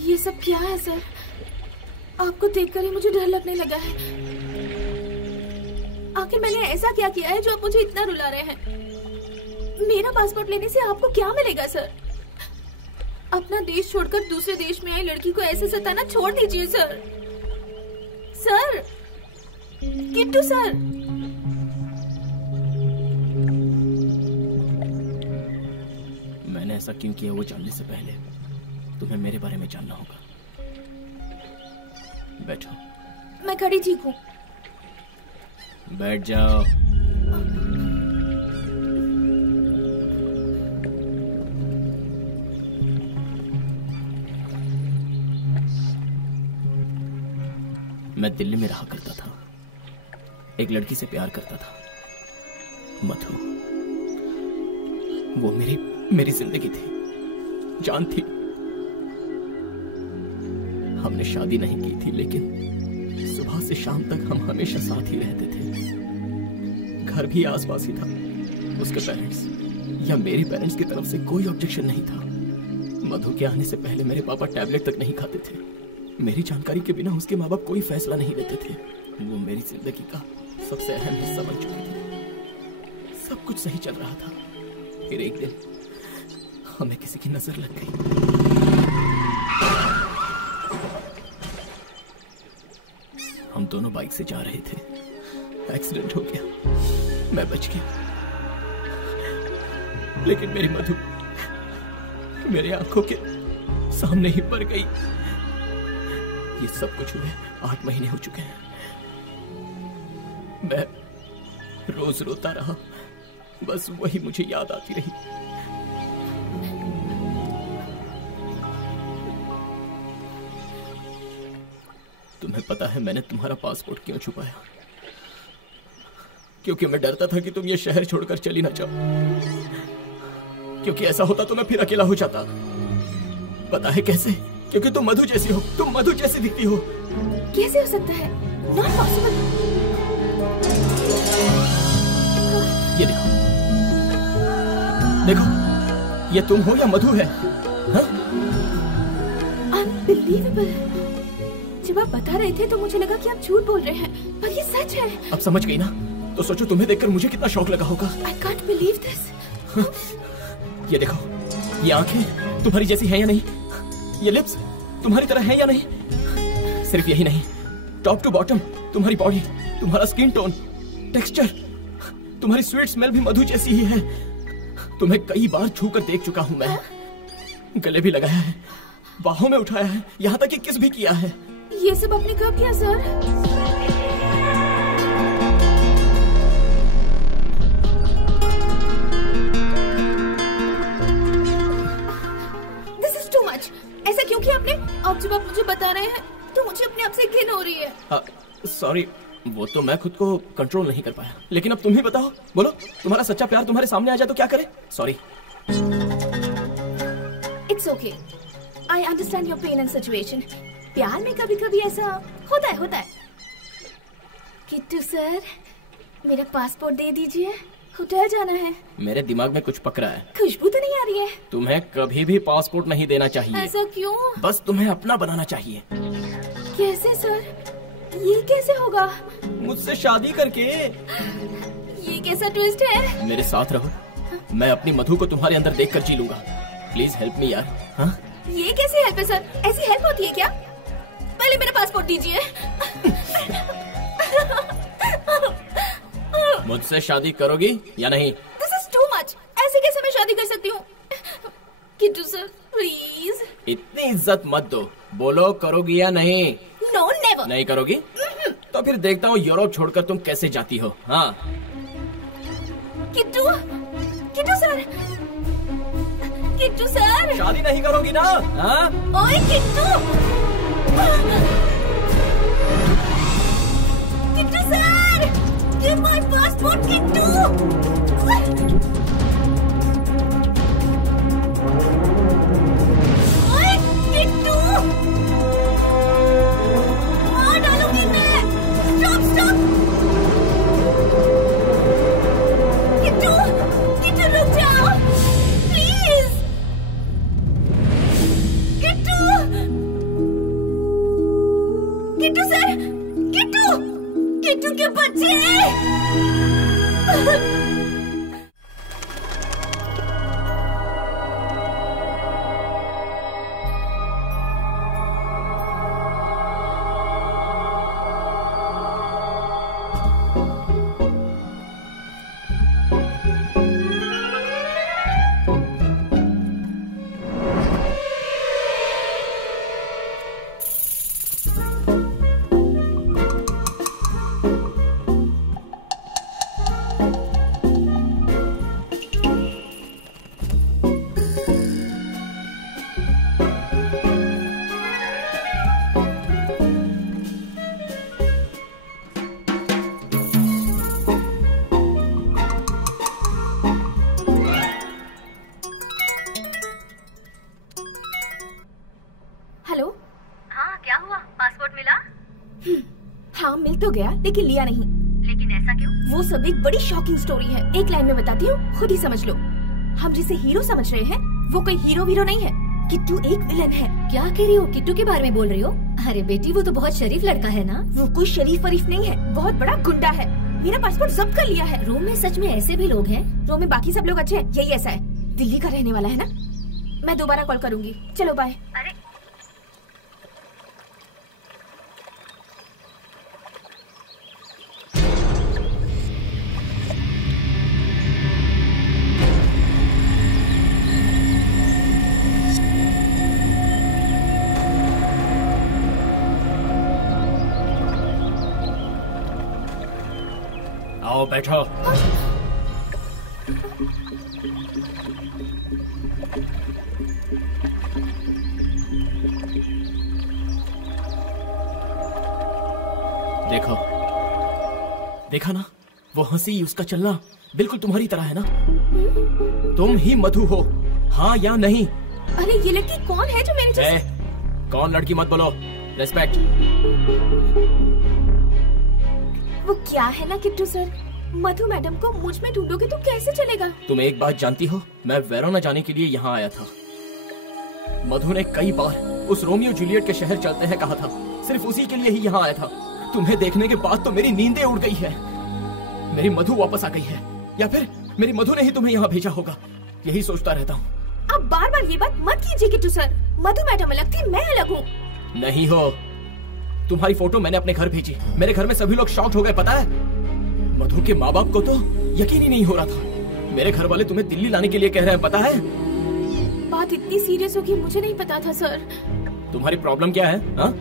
ये सब क्या है sir? आपको देखकर ही मुझे डर लगने लगा है। आखिर मैंने ऐसा क्या किया है जो आप मुझे इतना रुला रहे हैं? मेरा पासपोर्ट लेने से आपको क्या मिलेगा सर? अपना देश छोड़कर दूसरे देश में आई लड़की को ऐसे सताना छोड़ दीजिए सर। Sir, Kittu sir. मैंने ऐसा क्यों किया वो जानने से पहले तुम्हें मेरे बारे में जानना होगा। बैठो। मैं खड़ी ठीक हूँ। बैठ जाओ। मैं दिल्ली में रहा करता था। एक लड़की से प्यार करता था, मधु। वो मेरी जिंदगी थी, जान थी। हमने शादी नहीं की थी, लेकिन सुबह से शाम तक हम हमेशा साथ ही रहते थे। घर भी आसपास ही था। उसके पेरेंट्स या मेरे पेरेंट्स की तरफ से कोई ऑब्जेक्शन नहीं था। मधु के आने से पहले मेरे पापा टैबलेट तक नहीं खाते थे। मेरी जानकारी के बिना उसके माँ बाप कोई फैसला नहीं लेते थे। वो मेरी जिंदगी का सबसे अहम हिस्सा बन चुकी थी। सब कुछ सही चल रहा था। फिर एक दिन हमें किसी की नजर लग गई। हम दोनों बाइक से जा रहे थे। एक्सीडेंट हो गया। मैं बच गया, लेकिन मेरी मधु मेरे आंखों के सामने ही मर गई। ये सब कुछ हुए 8 महीने हो चुके हैं। मैं रोज रोता रहा, बस वही मुझे याद आती रही। तुम्हें पता है मैंने तुम्हारा पासपोर्ट क्यों छुपाया? क्योंकि मैं डरता था कि तुम ये शहर छोड़कर चली ना जाओ। क्योंकि ऐसा होता तो मैं फिर अकेला हो जाता। पता है कैसे? क्योंकि तुम मधु जैसी हो। तुम मधु जैसी दिखती हो। कैसे हो सकता है? Not possible. ये देखो, देखो, ये तुम हो या मधु है? हाँ? Unbelievable. जब आप बता रहे थे तो मुझे लगा कि आप झूठ बोल रहे हैं, पर ये सच है। अब समझ गई ना? तो सोचो तुम्हें देखकर मुझे कितना शौक लगा होगा। I can't believe this. ये देखो, ये आंखें तुम्हारी जैसी हैं या नहीं? ये लिप्स तुम्हारी तरह हैं या नहीं? सिर्फ यही नहीं, टॉप टू बॉटम तुम्हारी बॉडी, तुम्हारा स्किन टोन, टेक्सचर, तुम्हारी स्वीट स्मेल भी मधु जैसी ही है। तुम्हें कई बार छू कर देख चुका हूं मैं। गले भी लगाया है, बाहों में उठाया है, यहाँ तक कि किस भी किया है। ये सब आपने कब किया sir? This is too much. ऐसा क्यों किया आपने? अब जब आप मुझे बता रहे हैं तो मुझे अपने आप से घिन हो रही है। सॉरी, वो तो मैं खुद को कंट्रोल नहीं कर पाया। लेकिन अब तुम ही बताओ, बोलो, तुम्हारा सच्चा प्यार तुम्हारे सामने आ जाए तो क्या करे? Sorry. It's okay. I understand your pain and situation. प्यार में कभी कभी ऐसा होता है। किट्टू सर, मेरा पासपोर्ट दे दीजिए, होटल जाना है। मेरे दिमाग में कुछ पकड़ा है। खुशबू तो नहीं आ रही है। तुम्हें कभी भी पासपोर्ट नहीं देना चाहिए। ऐसा क्यों? बस तुम्हें अपना बनाना चाहिए। कैसे सर? ये कैसे होगा? मुझसे शादी करके। ये कैसा ट्विस्ट है? मेरे साथ रहो, मैं अपनी मधु को तुम्हारे अंदर देखकर जी लूंगा। प्लीज हेल्प मी यार। हाँ? ये कैसी हेल्प है सर? ऐसी हेल्प होती है क्या? पहले मेरा पासपोर्ट दीजिए। मुझसे शादी करोगी या नहीं? This is too much. ऐसे कैसे मैं शादी कर सकती हूँ? Kittu sir please. इतनी इज्जत मत दो, बोलो करोगी या नहीं? No never. नहीं करोगी? तो फिर देखता हूँ यूरोप छोड़कर तुम कैसे जाती हो। हाँ किट्टू, किट्टू सर, किट्टू सर। शादी नहीं करोगी ना? हाँ? ओए Kittu, Kittu sir, give my passport Kittu. ओए किट्टू, मार डालूंगी मैं। Stop stop. किट्टू, किट्टू रुक जाओ प्लीज। किट्टू, किट्टू सर, किट्टू, किट्टू के बच्चे। हेलो। हाँ क्या हुआ? पासपोर्ट मिला? हाँ मिल तो गया लेकिन लिया नहीं। लेकिन ऐसा क्यों? वो सब एक बड़ी शॉकिंग स्टोरी है। एक लाइन में बताती हूँ, खुद ही समझ लो। हम जिसे हीरो समझ रहे हैं वो कोई हीरो वीरो नहीं है। किट्टू एक विलन है। क्या कह रही हो? किट्टू के बारे में बोल रही हो? अरे बेटी वो तो बहुत शरीफ लड़का है ना। वो कोई शरीफ वरीफ नहीं है, बहुत बड़ा गुंडा है। मेरा पासपोर्ट जब्त कर लिया है। रोम में सच में ऐसे भी लोग हैं? रोम में बाकी सब लोग अच्छे हैं, यही ऐसा है। दिल्ली का रहने वाला है ना। मैं दोबारा कॉल करूंगी, चलो बाय। अरे आओ बैठो। देखो, देखा ना वो हंसी, उसका चलना बिल्कुल तुम्हारी तरह है ना। तुम ही मधु हो, हाँ या नहीं? अरे ये लड़की कौन है जो मेरे जैसे? कौन लड़की मत बोलो, रेस्पेक्ट। वो क्या है ना किट्टू सर, मधु मैडम को मुझ में ढूंढोगे तो कैसे चलेगा? तुम एक बात जानती हो, मैं वेरोना जाने के लिए यहाँ आया था। मधु ने कई बार उस रोमियो जूलियट के शहर चलते हैं कहा था, सिर्फ उसी के लिए ही यहाँ आया था। तुम्हें देखने के बाद तो मेरी नींदें उड़ गई है। मेरी मधु वापस आ गई है, या फिर मेरी मधु ने ही तुम्हें यहाँ भेजा होगा, यही सोचता रहता हूँ। आप बार बार ये बात मत कीजिए किट्टू सर। मधु मैडम अलग थी, मैं अलग हूँ। नहीं हो। तुम्हारी फोटो मैंने अपने घर भेजी, मेरे घर में सभी लोग शॉक्ड हो गए, पता है? मधु के माँ बाप को तो यकीन ही नहीं हो रहा था। मेरे घर वाले तुम्हें दिल्ली लाने के लिए कह रहे हैं, पता है? बात इतनी सीरियस होगी मुझे नहीं पता था सर। तुम्हारी प्रॉब्लम क्या है? हा?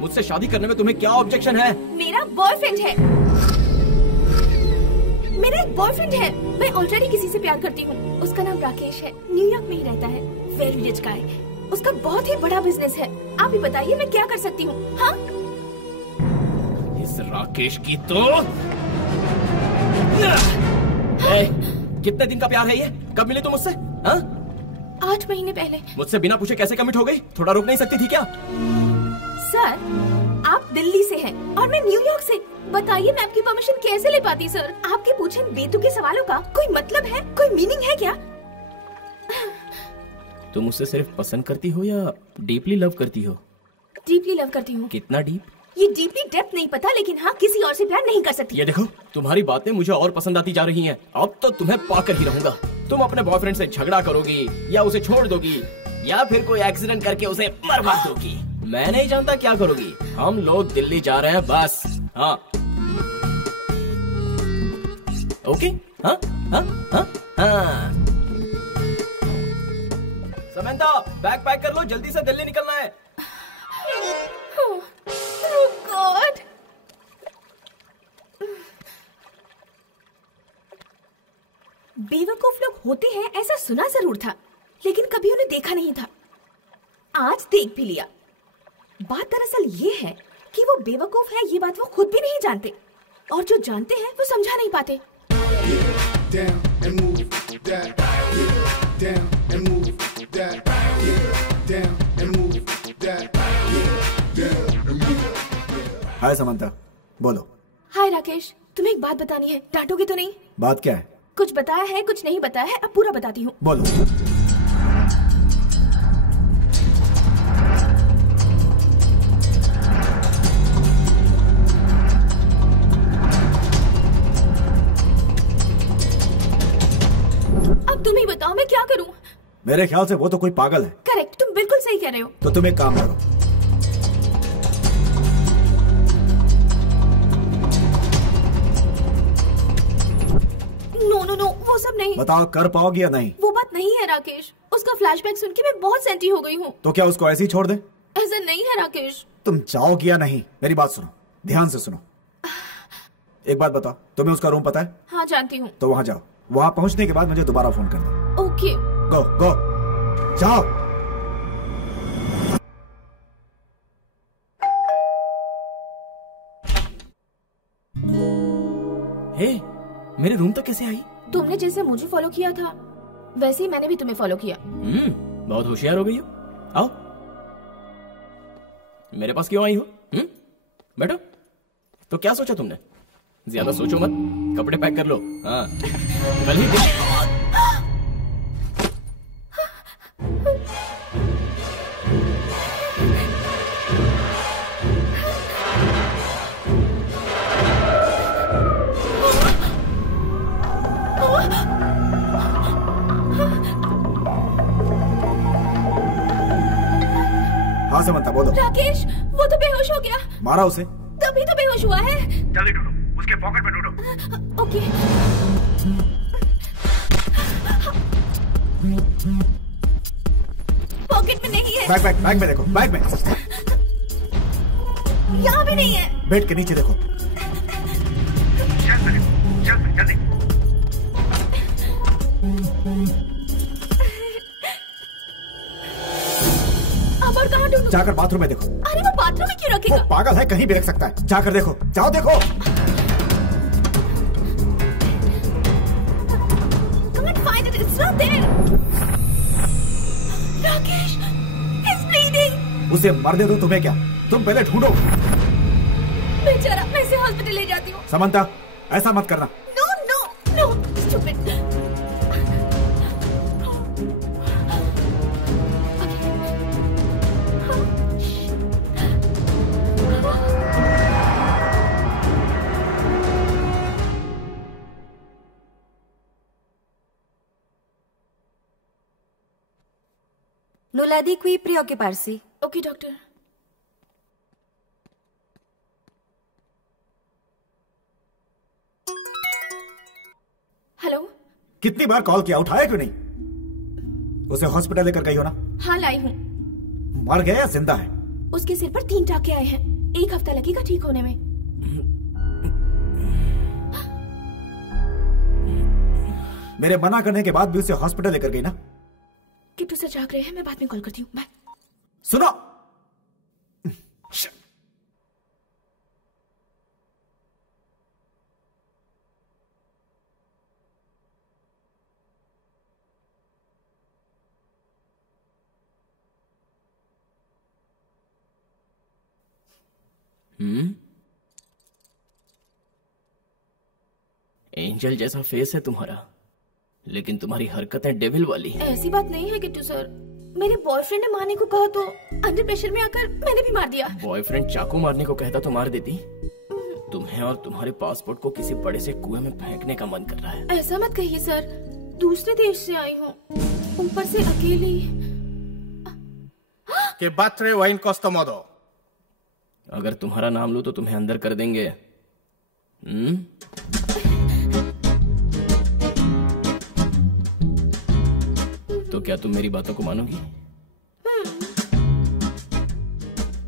मुझसे शादी करने में तुम्हें क्या ऑब्जेक्शन है? मेरा बॉयफ्रेंड है, मेरा एक बॉयफ्रेंड है। मैं ऑलरेडी किसी से प्यार करती हूँ। उसका नाम राकेश है, न्यूयॉर्क में ही रहता है, वेरी रिच गाय। उसका बहुत ही बड़ा बिजनेस है। आप ही बताइए मैं क्या कर सकती हूँ? हाँ? इस राकेश की तो कितने दिन का प्यार है ये? कब मिले तुम मुझसे? 8 महीने पहले। मुझसे बिना पूछे कैसे कमिट हो गई? थोड़ा रुक नहीं सकती थी क्या? सर आप दिल्ली से हैं और मैं न्यूयॉर्क से। बताइए मैं आपकी परमिशन कैसे ले पाती सर? आपके पूछे बेतुके सवालों का कोई मतलब है, कोई मीनिंग है क्या? तुम मुझसे सिर्फ पसंद करती हो या डीपली लव करती हो? डीपली लव करती हूँ। कितना डीप? ये डीपली डेप्थ नहीं पता, लेकिन हाँ किसी और से प्यार नहीं कर सकती। ये देखो, तुम्हारी बातें मुझे और पसंद आती जा रही हैं। अब तो तुम्हें पाकर ही रहूंगा। तुम अपने बॉयफ्रेंड से झगड़ा करोगी या उसे छोड़ दोगी या फिर कोई एक्सीडेंट करके उसे मरवा दोगी। मैं नहीं जानता क्या करोगी। हम लोग दिल्ली जा रहे हैं बस। हाँ ओके। हाँ हाँ हाँ हाँ। समंता, बैग पैक कर लो, जल्दी से दिल्ली निकलना है। Oh God! बेवकूफ लोग होते हैं ऐसा सुना जरूर था, लेकिन कभी उन्हें देखा नहीं था। आज देख भी लिया। बात दरअसल ये है कि वो बेवकूफ है, ये बात वो खुद भी नहीं जानते, और जो जानते हैं वो समझा नहीं पाते। हाय समंता, बोलो। हाय राकेश, तुम्हें एक बात बतानी है, डांटोगे तो नहीं? बात क्या है? कुछ बताया है, कुछ नहीं बताया है, अब पूरा बताती हूँ। बोलो। अब तुम ही बताओ, मैं क्या करूँ? मेरे ख्याल से वो तो कोई पागल है। करेक्ट, तुम बिल्कुल सही कह रहे हो। तो तुम एक काम करो, नो, वो सब नहीं। बताओ कर पाओगे या नहीं? वो बात नहीं है राकेश, उसका फ्लैशबैक सुन के मैं बहुत सेंटी हो गई हूँ। तो क्या उसको ऐसे ही छोड़ दे? ऐसा नहीं है राकेश। तुम चाहोगे या नहीं? मेरी बात सुनो, ध्यान से सुनो। एक बात बताओ, तुम्हें उसका रूम पता है? हाँ जानती हूँ। तो वहाँ जाओ, वहाँ पहुँचने के बाद मुझे दोबारा फोन करना। ओके। गो गो, जाओ। हे, मेरे रूम तक कैसे आई? तुमने जैसे मुझे फॉलो किया था वैसे ही मैंने भी तुम्हें फॉलो किया। बहुत होशियार हो गई हो। आओ, मेरे पास क्यों आई हो? बैठो। तो क्या सोचा तुमने? ज्यादा सोचो मत, कपड़े पैक कर लो। हाँ, कल ही हाँ समंता, बोलो। राकेश, वो तो बेहोश हो गया। मारा उसे? तभी तो बेहोश हुआ है। जल्दी ढूंढो, उसके पॉकेट में ढूंढो। ओके। पॉकेट में नहीं है। बैग में देखो, बैग में। यहाँ भी नहीं है। बेड के नीचे देखो। जल्दी। अब और कहाँ ढूंढूं? जाकर बाथरूम में देखो। अरे वो बाथरूम में क्यों रखेगा? वो पागल है, कहीं भी रख सकता है। जाकर देखो, जाओ देखो। Can't find it, it's not there. Rakesh, he's bleeding. उसे मरने दो, तुम्हें क्या? तुम पहले ढूंढो। बेचारा, मैं इसे हॉस्पिटल ले जाती हूँ। समंता, ऐसा मत करना। No, stupid. Nulla di qui preoccuparsi. Okay doctor. Hello. कितनी बार कॉल किया, उठाया क्यों नहीं? उसे हॉस्पिटल लेकर गई हो ना? हाँ लाई हूँ। मर गया या जिंदा है? उसके सिर पर 3 टाके आए हैं, 1 हफ्ता लगेगा ठीक होने में। मेरे मना करने के बाद भी उसे हॉस्पिटल लेकर गई ना? किट्टू से जाग रहे हैं, मैं बाद में कॉल करती हूँ। बाय। सुनो, एंजल जैसा फेस है तुम्हारा, लेकिन तुम्हारी हरकतें डेविल वाली हैं। ऐसी बात नहीं है किट्टू सर, मेरे बॉयफ्रेंड ने मारने को कहा तो अंडर प्रेशर में आकर मैंने भी मार दिया। बॉयफ्रेंड चाकू मारने को कहता तो मार देती। तुम्हें और तुम्हारे पासपोर्ट को किसी बड़े से कुएं में फेंकने का मन कर रहा है। ऐसा मत कहिए सर, दूसरे देश से आई हूँ, ऊपर से अकेली। Che battere o in costo modo? अगर तुम्हारा नाम लूं तो तुम्हें अंदर कर देंगे। तो क्या तुम मेरी बातों को मानोगी?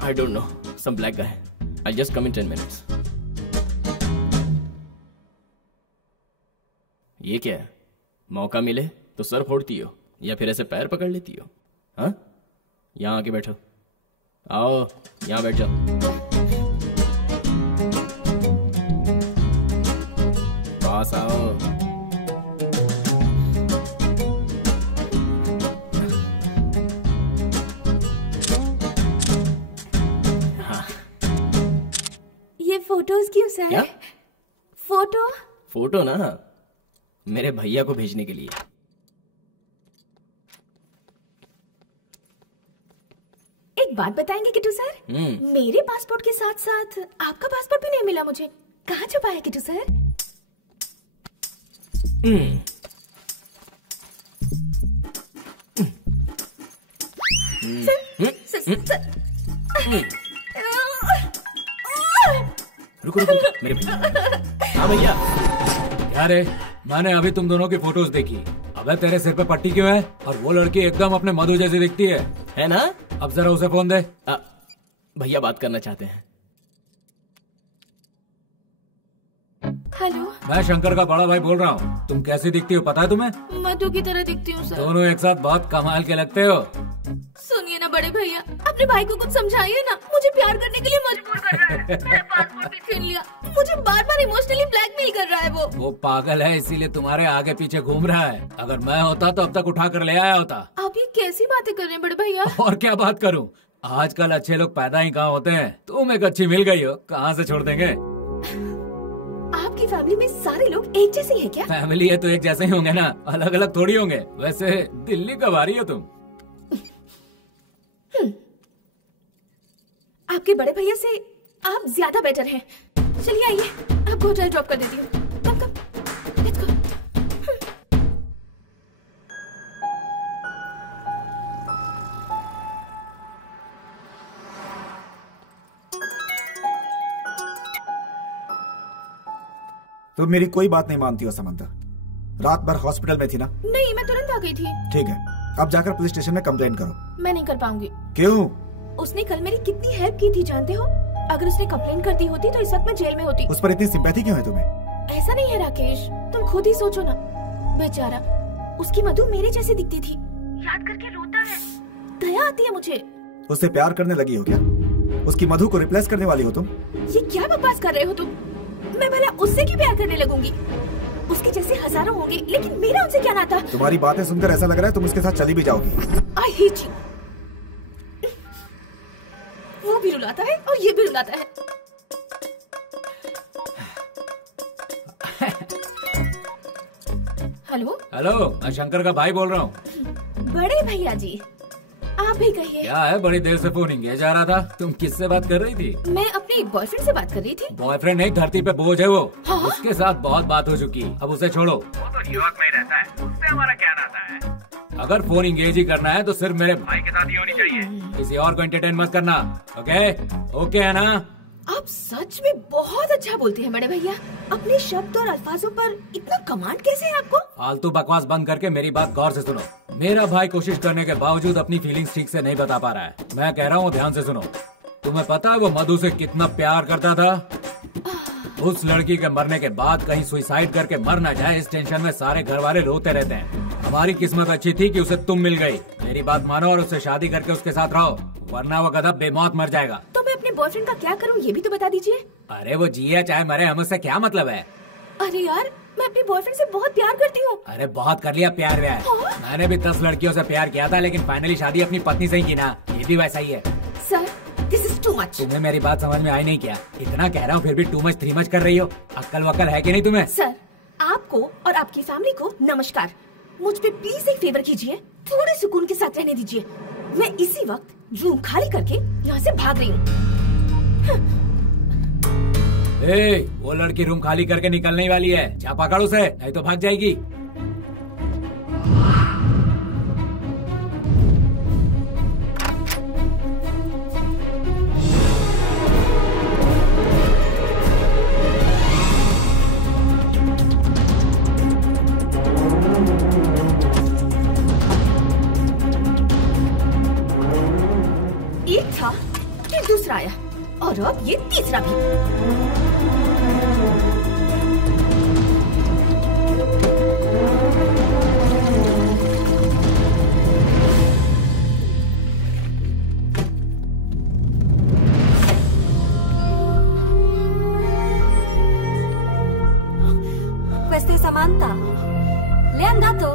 I don't know, some black guy. I'll just come in 10 minutes. ये क्या है? मौका मिले तो सर फोड़ती हो या फिर ऐसे पैर पकड़ लेती हो? हाँ? यहाँ आके बैठो। आओ, यहाँ बैठ जाओ। पास आओ। हाँ। ये फोटोज क्यों सर? क्या? फोटो ना, मेरे भैया को भेजने के लिए। एक बात बताएंगे किट्टू सर? मेरे पासपोर्ट के साथ साथ आपका पासपोर्ट भी नहीं मिला मुझे। कहाँ छुपा है किट्टू सर? रुको मेरे भैया। हाँ भैया। क्या रे, मैंने अभी तुम दोनों की फोटोज देखी। अबे तेरे सिर पे पट्टी क्यों है? और वो लड़की एकदम अपने मधु जैसी दिखती है ना? अब जरा उसे फोन दे। भैया बात करना चाहते हैं। हेलो, मैं शंकर का बड़ा भाई बोल रहा हूँ। तुम कैसी दिखती हो पता है तुम्हें? मधु की तरह दिखती हूँ सर। दोनों एक साथ बहुत कमाल के लगते हो। सुनिए ना बड़े भैया, अपने भाई को कुछ समझाइए ना। मुझे प्यार करने के लिए मजबूर कर रहा है। मेरा पासपोर्ट भी छीन लिया। मुझे बार बार इमोशनली ब्लैकमेल कर रहा है वो पागल है, इसीलिए तुम्हारे आगे पीछे घूम रहा है। अगर मैं होता तो अब तक उठा कर ले आया होता। आप ये कैसी बातें कर रहे हैं बड़े भैया? और क्या बात करूँ, आजकल अच्छे लोग पैदा ही कहाँ होते हैं। तुम एक अच्छी मिल गई हो, कहाँ से छोड़ देंगे। आपकी फैमिली में सारे लोग एक जैसे हैं क्या? फैमिली है तो एक जैसे ही होंगे ना, अलग अलग थोड़ी होंगे। वैसे दिल्ली कब आ रही हो तुम? आपके बड़े भैया से आप ज्यादा बेटर हैं। चलिए आइए, आपको होटल ड्रॉप कर देती हूँ। कम कम, लेट्स गो। तुम मेरी कोई बात नहीं मानती हो समंता। रात भर हॉस्पिटल में थी ना? नहीं, मैं तुरंत आ गई थी। ठीक है, अब जाकर पुलिस स्टेशन में कंप्लेंट करो। मैं नहीं कर पाऊंगी। क्यों? उसने कल मेरी कितनी हेल्प की थी जानते हो? अगर उसने कंप्लेन कर दी होती तो इस वक्त मैं जेल में होती। उस पर इतनी सिंपैथी क्यों है तुम्हें? ऐसा नहीं है राकेश, तुम खुद ही सोचो ना। बेचारा, उसकी मधु मेरे जैसी दिखती थी। याद करके रोता है। दया आती है मुझे। उससे प्यार करने लगी हो क्या? उसकी मधु को रिप्लेस करने वाली हो तुम? ये क्या बकवास कर रहे हो तुम? मैं भला उससे क्यों प्यार करने लगूंगी? उसके जैसे हजारों होंगे, लेकिन मेरा उनसे क्या नाता? तुम्हारी बातें सुनकर ऐसा लग रहा है तुम उसके साथ चली भी जाओगी। I hate you। वो भी रुलाता है और ये भी रुलाता है। हेलो हेलो, मैं शंकर का भाई बोल रहा हूँ। बड़े भैया जी, आप भी कहिए। क्या है, बड़ी देर से फोन इंगेज आ रहा था। तुम किससे बात कर रही थी? मैं अपने बॉयफ्रेंड से बात कर रही थी। बॉयफ्रेंड नहीं, धरती पे बोझ है वो। हाँ? उसके साथ बहुत बात हो चुकी, अब उसे छोड़ो। वो तो न्यूयॉर्क में ही रहता है, उससे हमारा क्या नाता है? अगर फोन इंगेज ही करना है तो सिर्फ मेरे भाई के साथ ही होनी चाहिए। किसी और को एंटरटेन मत करना। ओके ओके है ना? आप सच में बहुत अच्छा बोलते हैं बड़े भैया। अपने शब्द और अल्फाजों पर इतना कमांड कैसे है आपको? फालतू बकवास बंद करके मेरी बात गौर से सुनो। मेरा भाई कोशिश करने के बावजूद अपनी फीलिंग्स ठीक से नहीं बता पा रहा है। मैं कह रहा हूँ ध्यान से सुनो। तुम्हें पता है वो मधु से कितना प्यार करता था? उस लड़की के मरने के बाद कहीं सुसाइड करके मर ना जाए, इस टेंशन में सारे घर वाले रोते रहते हैं। हमारी किस्मत अच्छी थी कि उसे तुम मिल गई। मेरी बात मानो और उससे शादी करके उसके साथ रहो, वरना वो गधा बेमौत मर जाएगा। तो मैं अपने बॉयफ्रेंड का क्या करूँ ये भी तो बता दीजिए। अरे वो जिया चाहे मरे, हम उससे क्या मतलब है? अरे यार, मैं अपने बॉयफ्रेंड से बहुत प्यार करती हूँ। अरे बहुत कर लिया प्यार व्यार। मैंने भी 10 लड़कियों से प्यार किया था, लेकिन फाइनली शादी अपनी पत्नी से ही की ना। ये भी वैसा ही है। Sir, this is too much. तुम्हें मेरी बात समझ में आई नहीं क्या? इतना कह रहा हूँ फिर भी टू मच 3 मच कर रही हो। अक्ल वक्ल है कि नहीं तुम्हें? सर, आपको और आपकी फैमिली को नमस्कार। मुझ पे प्लीज एक फेवर कीजिए, थोड़े मुझे सुकून के साथ रहने दीजिए। मैं इसी वक्त रूम खाली करके यहाँ से भाग रही हूँ। वो लड़की रूम खाली करके निकलने ही वाली है, चापा काढ़ उसे, नहीं तो भाग जाएगी। एक था, फिर दूसरा आया और अब ये तीसरा भी। Questa è Samantha. Le è andato?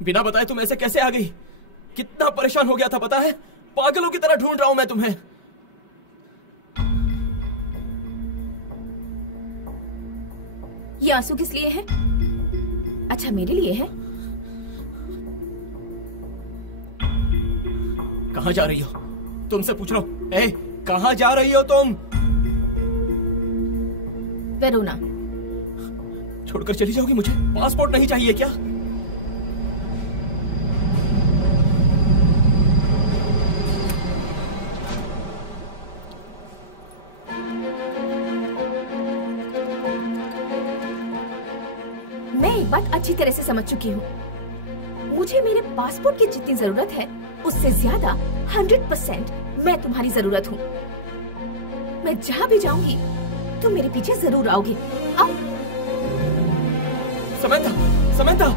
बिना बताए तुम ऐसे कैसे आ गई? कितना परेशान हो गया था पता है? पागलों की तरह ढूंढ रहा हूं मैं तुम्हें। ये आंसू किस लिए है? अच्छा मेरे लिए है। कहाँ जा रही हो? तुमसे पूछ रहा हूं। ए, कहाँ जा रही हो तुम? वेरोना। छोड़कर चली जाओगी मुझे? पासपोर्ट नहीं चाहिए क्या? मैं एक बात अच्छी तरह से समझ चुकी हूँ। मुझे मेरे पासपोर्ट की जितनी जरूरत है उससे ज्यादा 100% मैं तुम्हारी जरूरत हूँ। मैं जहाँ भी जाऊंगी तुम मेरे पीछे जरूर आओगे। आओ। समंथा, समंथा,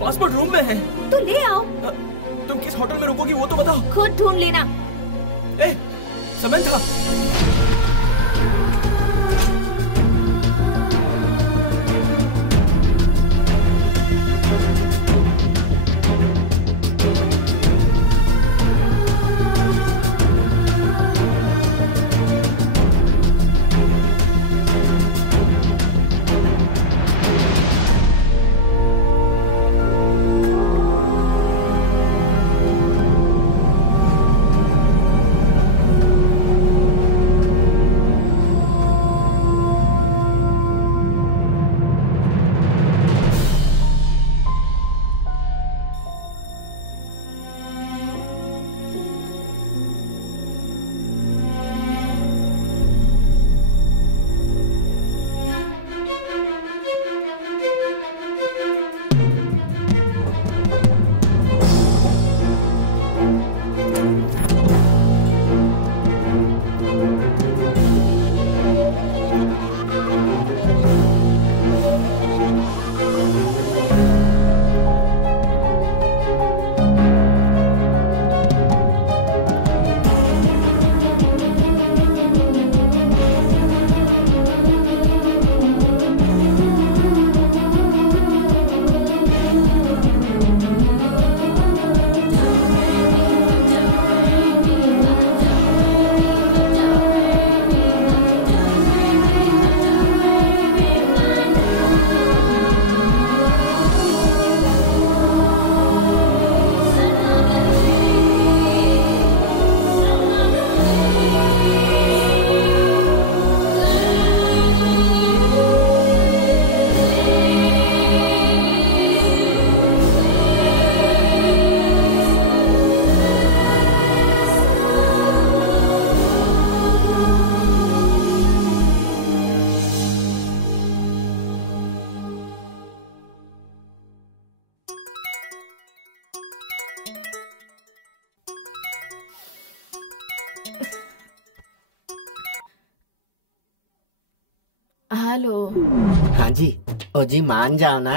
पासपोर्ट रूम में है। तो ले आओ। तुम किस होटल में रुकोगी वो तो बताओ। खुद ढूंढ लेना। ए, समंथा। हेलो। हाँ जी। ओ जी मान जाओ ना।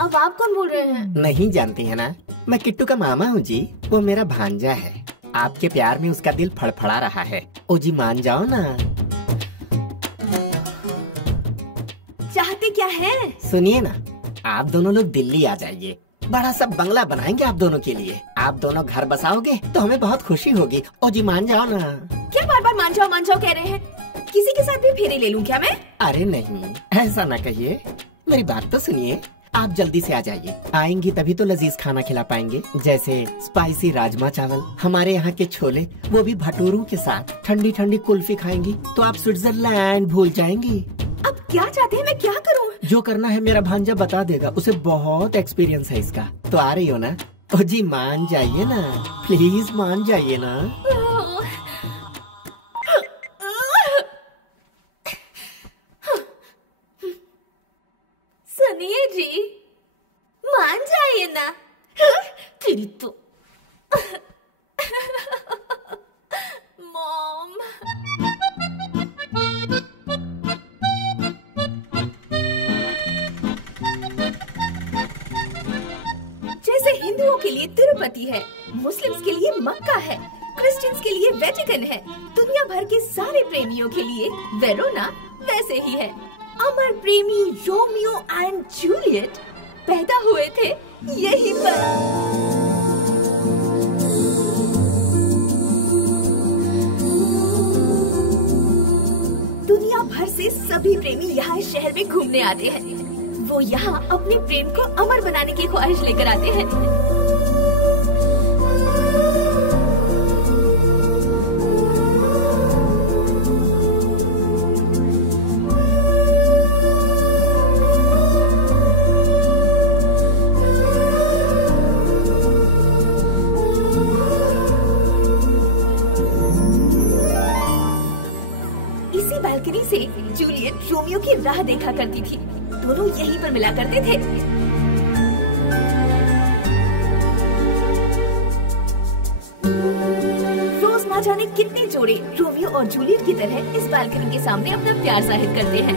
अब आप कौन बोल रहे हैं? नहीं जानती है ना, मैं किट्टू का मामा हूँ जी। वो मेरा भांजा है, आपके प्यार में उसका दिल फड़फड़ा रहा है। ओ जी मान जाओ ना। चाहते क्या है? सुनिए ना, आप दोनों लोग दिल्ली आ जाइए, बड़ा सा बंगला बनाएंगे आप दोनों के लिए। आप दोनों घर बसाओगे तो हमें बहुत खुशी होगी। ओ जी मान जाओ ना। क्या बार बार मान जाओ कह रहे हैं? किसी के साथ भी फेरे ले लूं क्या मैं? अरे नहीं, ऐसा ना कहिए, मेरी बात तो सुनिए। आप जल्दी से आ जाइए, आएंगी तभी तो लजीज खाना खिला पाएंगे, जैसे स्पाइसी राजमा चावल, हमारे यहाँ के छोले, वो भी भटूरों के साथ। ठंडी ठंडी कुल्फी खाएंगी तो आप स्विट्जरलैंड भूल जाएंगी। अब क्या चाहते हैं, मैं क्या करूं? जो करना है मेरा भांजा बता देगा, उसे बहुत एक्सपीरियंस है इसका। तो आ रही हो ना? ओ जी मान जाइए ना, प्लीज मान जाइए ना। सुनिए जी, मान जाइए ना। तेरी तो मॉम। जैसे हिंदुओं के लिए तिरुपति है, मुस्लिम्स के लिए मक्का है, क्रिश्चियंस के लिए वेटिकन है, दुनिया भर के सारे प्रेमियों के लिए वेरोना वैसे ही है। अमर प्रेमी रोमियो एंड जूलियट पैदा हुए थे यहीं पर। दुनिया भर से सभी प्रेमी यहाँ इस शहर में घूमने आते हैं। वो यहाँ अपने प्रेम को अमर बनाने की ख्वाहिश लेकर आते हैं। इसी बालकनी से जूलियट रोमियो की राह देखा करती थी। दोनों यहीं पर मिला करते थे। रोज ना जाने कितने जोड़े रोमियो और जूलियट की तरह इस बालकनी के सामने अपना प्यार जाहिर करते हैं।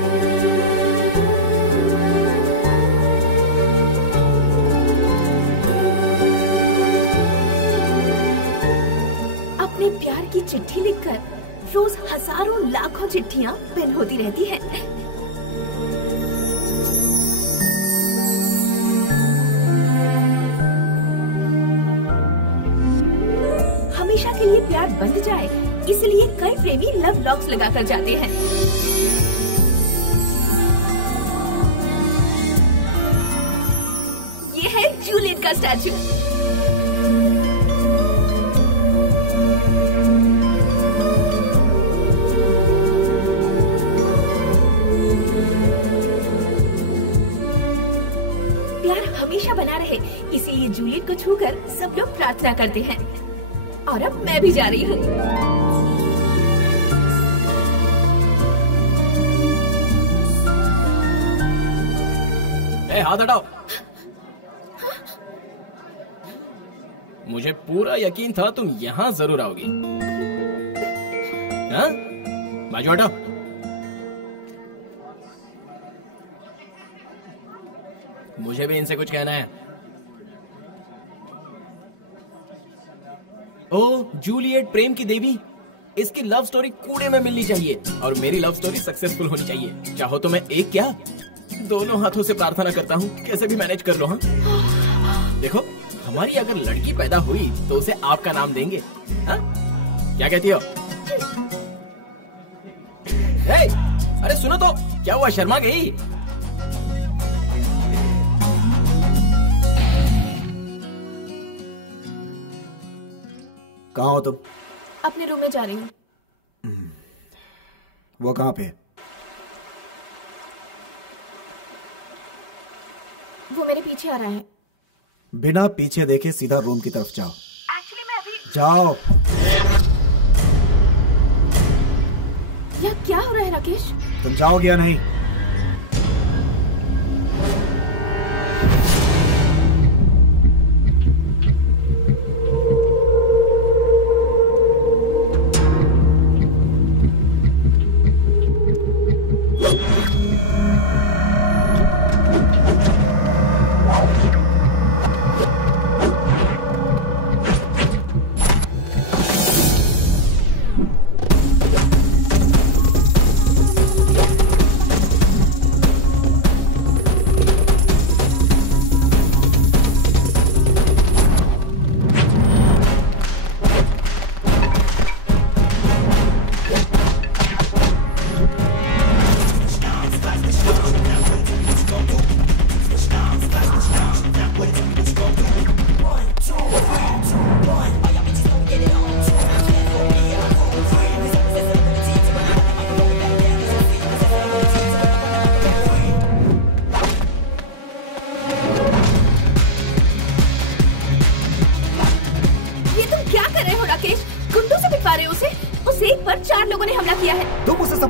अपने प्यार की चिट्ठी लिखकर रोज हजारों लाखों चिट्ठियाँ पेन होती रहती हैं। हमेशा के लिए प्यार बंध जाए, इसलिए कई प्रेमी लव लॉक्स लगाकर जाते हैं। ये है जूलियट का स्टैचू। प्यार हमेशा बना रहे, इसीलिए जूलियट को छूकर सब लोग प्रार्थना करते हैं। और अब मैं भी जा रही हूँ। हाथ हटाओ। मुझे पूरा यकीन था तुम यहाँ जरूर आओगी। हाँ? बाजू हटाओ। मुझे भी इनसे कुछ कहना है। ओ जूलियट प्रेम की देवी, इसकी लव स्टोरी कूड़े में मिलनी चाहिए और मेरी लव स्टोरी सक्सेसफुल होनी चाहिए। चाहो तो मैं एक क्या दोनों हाथों से प्रार्थना करता हूँ, कैसे भी मैनेज कर लो। हाँ देखो, हमारी अगर लड़की पैदा हुई तो उसे आपका नाम देंगे। हाँ? क्या कहती हो? हे, अरे सुनो तो, क्या हुआ, शर्मा गई? कहाँ हो तुम? अपने रूम में जा रही हूँ। वो कहाँ पे? वो मेरे पीछे आ रहा है। बिना पीछे देखे सीधा रूम की तरफ जाओ। एक्चुअली मैं अभी जाओ। यह क्या हो रहा है राकेश? तुम जाओगे या नहीं?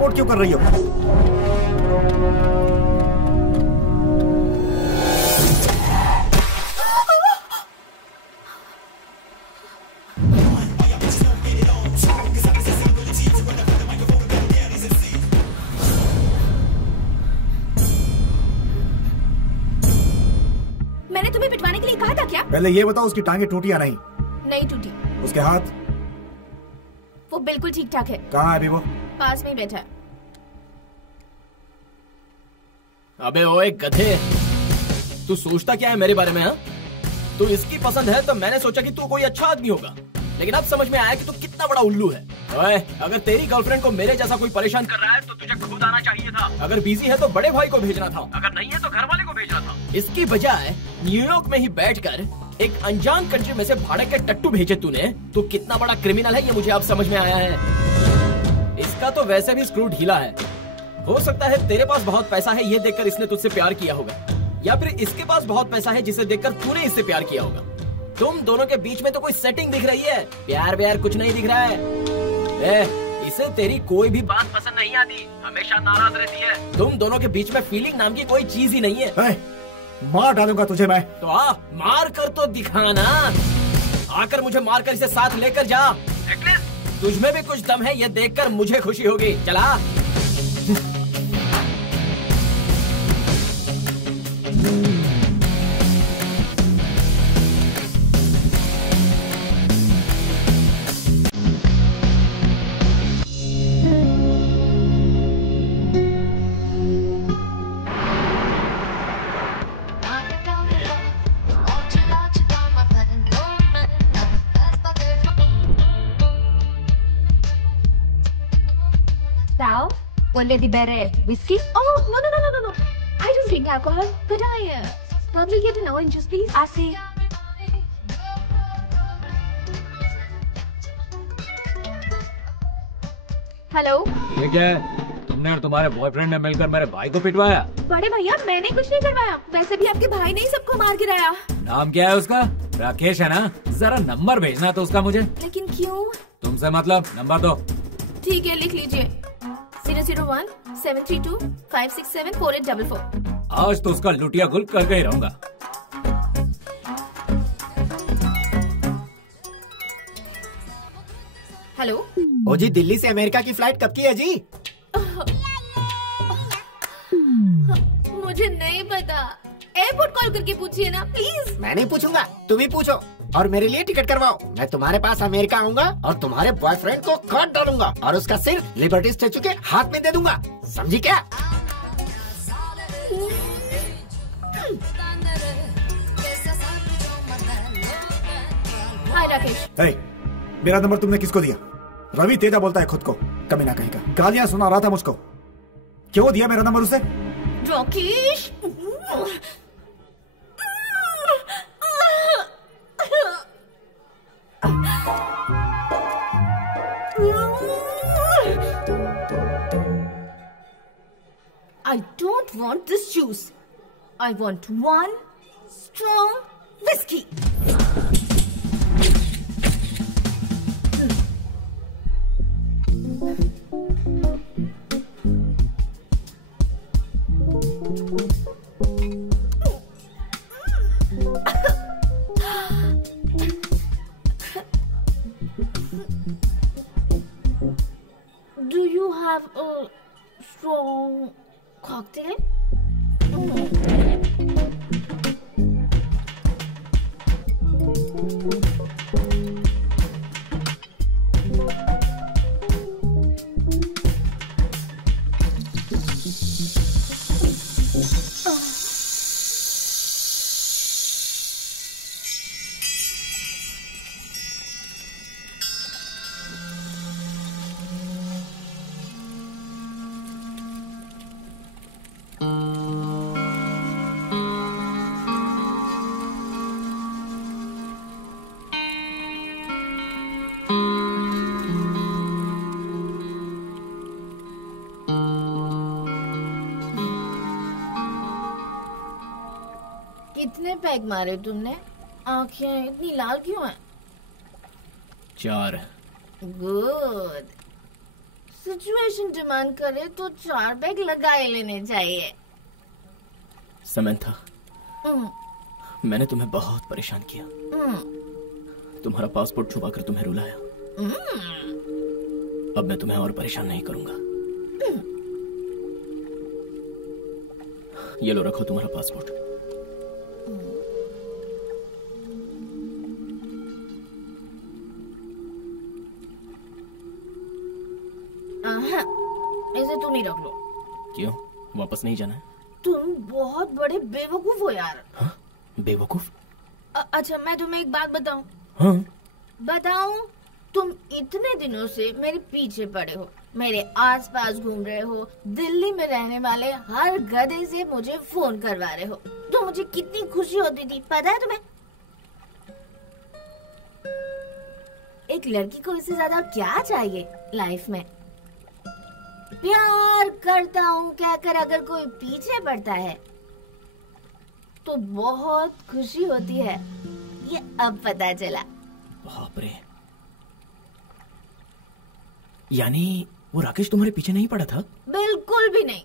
सपोर्ट क्यों कर रही हो? मैंने तुम्हें पिटवाने के लिए कहा था क्या? पहले ये बताओ उसकी टांगे टूटी या नहीं? नहीं टूटी। उसके हाथ? वो बिल्कुल ठीक ठाक है। कहाँ है अभी वो? पास में ही बैठा है। अबे ओए गधे, तू सोचता क्या है मेरे बारे में? हाँ, तू इसकी पसंद है तो मैंने सोचा कि तू कोई अच्छा आदमी होगा, लेकिन अब समझ में आया कि तू कितना बड़ा उल्लू है। ओए, अगर तेरी गर्लफ्रेंड को मेरे जैसा कोई परेशान कर रहा है तो तुझे खुद आना चाहिए था। अगर बिजी है तो बड़े भाई को भेजना था, अगर नहीं है तो घर वाले को भेजना था। इसकी बजाय न्यूयॉर्क में ही बैठकर एक अनजान कंट्री में से भाड़े के टट्टू भेजे तूने। तू कितना बड़ा क्रिमिनल है ये मुझे अब समझ में आया है। इसका तो वैसे भी स्क्रू ढीला है। हो सकता है तेरे पास बहुत पैसा है ये देखकर इसने तुझसे प्यार किया होगा, या फिर इसके पास बहुत पैसा है जिसे देखकर तूने इससे प्यार किया होगा। तुम दोनों के बीच में तो कोई सेटिंग दिख रही है, प्यार व्यार कुछ नहीं दिख रहा है। इसे तेरी कोई भी बात पसंद नहीं आती, हमेशा नाराज रहती है। तुम दोनों के बीच में फीलिंग नाम की कोई चीज ही नहीं है। मार डालूंगा तुझे मैं। तो आ, मार कर तो दिखाना। आकर मुझे मार कर इसे साथ लेकर जा। तुझमें भी कुछ दम है ये देखकर मुझे खुशी होगी। चला। One lady beret whiskey. Oh no! I don't drink alcohol. Could I probably get an orange juice, please? I see. Hello. ये क्या है? तुमने और तुम्हारे बॉयफ्रेंड ने मिलकर मेरे भाई को पिटवाया? बड़े भैया मैंने कुछ नहीं करवाया, वैसे भी आपके भाई ने ही सबको मार गिराया। नाम क्या है उसका? राकेश है ना? जरा नंबर भेजना तो उसका मुझे। लेकिन क्यों? तुमसे मतलब, नंबर दो। ठीक है लिख लीजिए। 001 732 567 4844। आज तो उसका लुटिया गुल करके ही रहूंगा। हेलो। ओ जी, दिल्ली से अमेरिका की फ्लाइट कब की है जी? मुझे नहीं पता, एयरपोर्ट कॉल करके पूछिए ना प्लीज। मैं नहीं पूछूंगा, तुम ही पूछो और मेरे लिए टिकट करवाओ। मैं तुम्हारे पास अमेरिका आऊंगा और तुम्हारे बॉयफ्रेंड को काट डालूंगा और उसका सिर लिबर्टी स्टैचू के हाथ में दे दूंगा, समझी क्या? हाय राकेश। मेरा नंबर तुमने किसको दिया? रवि तेजा बोलता है खुद को, कमीना कहीं का। गालियां सुना रहा था मुझको। क्यों दिया मेरा नंबर उसे? Rakesh, I don't want this juice. I want one strong whiskey. Do you have a strong cocktail? कितने पैग मारे तुमने? आंखें इतनी लाल क्यों हैं? 4। गुड। सिचुएशन डिमांड करे तो 4 बैग लगा ही लेने चाहिए। समंथा, मैंने तुम्हें बहुत परेशान किया। तुम्हारा पासपोर्ट छुपा कर तुम्हें रुलाया। अब मैं तुम्हें और परेशान नहीं करूंगा। ये लो, रखो तुम्हारा पासपोर्ट। इसे तुम ही रख लो। क्यों, वापस नहीं जाना है? तुम बहुत बड़े बेवकूफ हो यार। हाँ? बेवकूफ? अच्छा, मैं तुम्हें एक बात बताऊं? हाँ? बताऊं? तुम इतने दिनों से मेरे पीछे पड़े हो, मेरे आसपास घूम रहे हो, दिल्ली में रहने वाले हर गधे से मुझे फोन करवा रहे हो। तो मुझे कितनी खुशी होती थी, पता है तुम्हें? एक लड़की को इससे ज्यादा क्या चाहिए लाइफ में? प्यार करता हूँ कहकर अगर कोई पीछे पड़ता है तो बहुत खुशी होती है। ये अब पता चला। बाप रे, यानी वो राकेश तुम्हारे पीछे नहीं पड़ा था? बिल्कुल भी नहीं।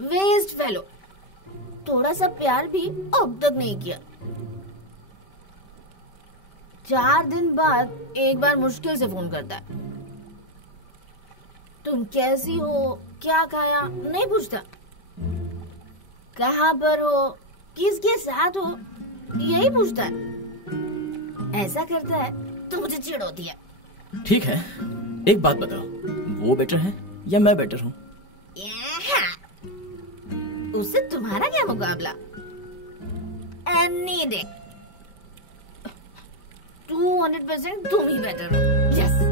Waste fellow. थोड़ा सा प्यार भी अब तक नहीं किया। 4 दिन बाद एक बार मुश्किल से फोन करता है। तुम कैसी हो, क्या खाया, नहीं पूछता। कहाँ पर हो, किसके साथ हो, यही पूछता है। ऐसा करता है तो मुझे चिढ़ होती है। ठीक है, एक बात बताओ, वो बेटर है या मैं बेटर हूँ? उससे तुम्हारा क्या मुकाबला? एनी डे 200% तुम ही बेटर हो। यस।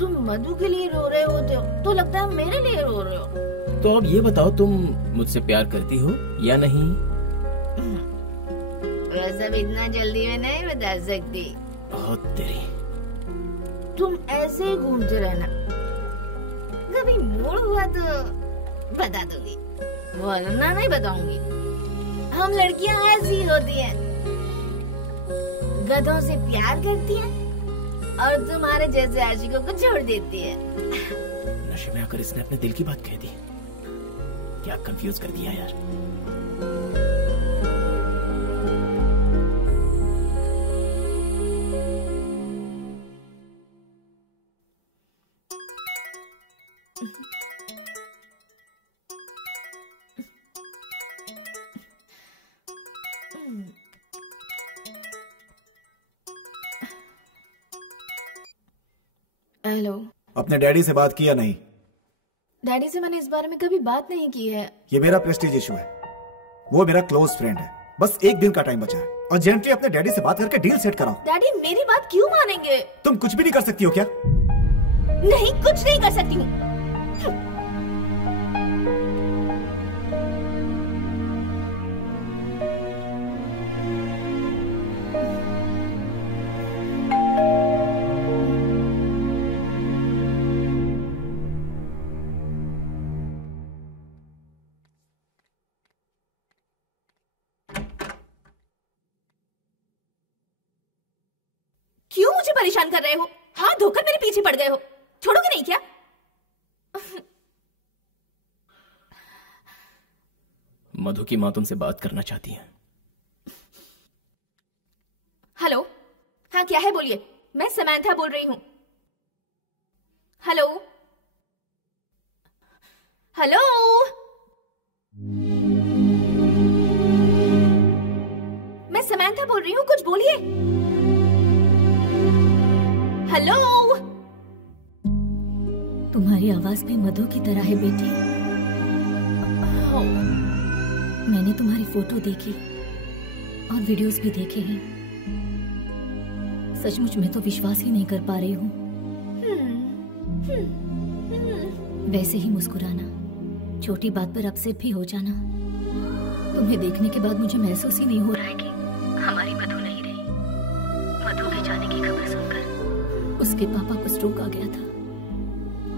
तुम मधु के लिए रो रहे होते हो तो लगता है मेरे लिए रो रहे हो। तो अब ये बताओ, तुम मुझसे प्यार करती हो या नहीं? वैसे भी इतना जल्दी मैं नहीं बता सकती। बहुत तेरी। तुम ऐसे ही घूमते रहना, कभी मूड हुआ तो बता दूंगी, वरना नहीं बताऊंगी। हम लड़कियां ऐसी होती हैं, गधों से प्यार करती हैं और तुम्हारे जैसे आशिकों को छोड़ देती है। नशे में आकर इसने अपने दिल की बात कह दी। क्या कंफ्यूज कर दिया यार। हेलो। अपने डैडी से बात किया नहीं? डैडी से मैंने इस बारे में कभी बात नहीं की है। ये मेरा प्रेस्टीज इशू है। वो मेरा क्लोज फ्रेंड है। बस 1 दिन का टाइम बचा है और जेंटली अपने डैडी से बात करके डील सेट कराओ। डैडी मेरी बात क्यों मानेंगे? तुम कुछ भी नहीं कर सकती हो क्या? नहीं, कुछ नहीं कर सकती हूँ। क्यों मुझे परेशान कर रहे हो? हाथ धोकर मेरे पीछे पड़ गए हो, छोड़ोगे नहीं क्या? मधु की माँ तुमसे बात करना चाहती है। हेलो। हाँ, क्या है बोलिए। मैं समंथा बोल रही हूँ। Hello hello. मैं समंथा बोल रही हूँ, कुछ बोलिए। हेलो। तुम्हारी आवाज भी मधु की तरह है बेटी। मैंने तुम्हारी फोटो देखी और वीडियोस भी देखे हैं। सचमुच मैं तो विश्वास ही नहीं कर पा रही हूँ। वैसे ही मुस्कुराना, छोटी बात पर अपसेट भी हो जाना। तुम्हें देखने के बाद मुझे महसूस ही नहीं हो रहा है कि हमारी मधु नहीं रही। मधु के जाने की खबर सुनकर उसके पापा को स्ट्रोक आ गया था,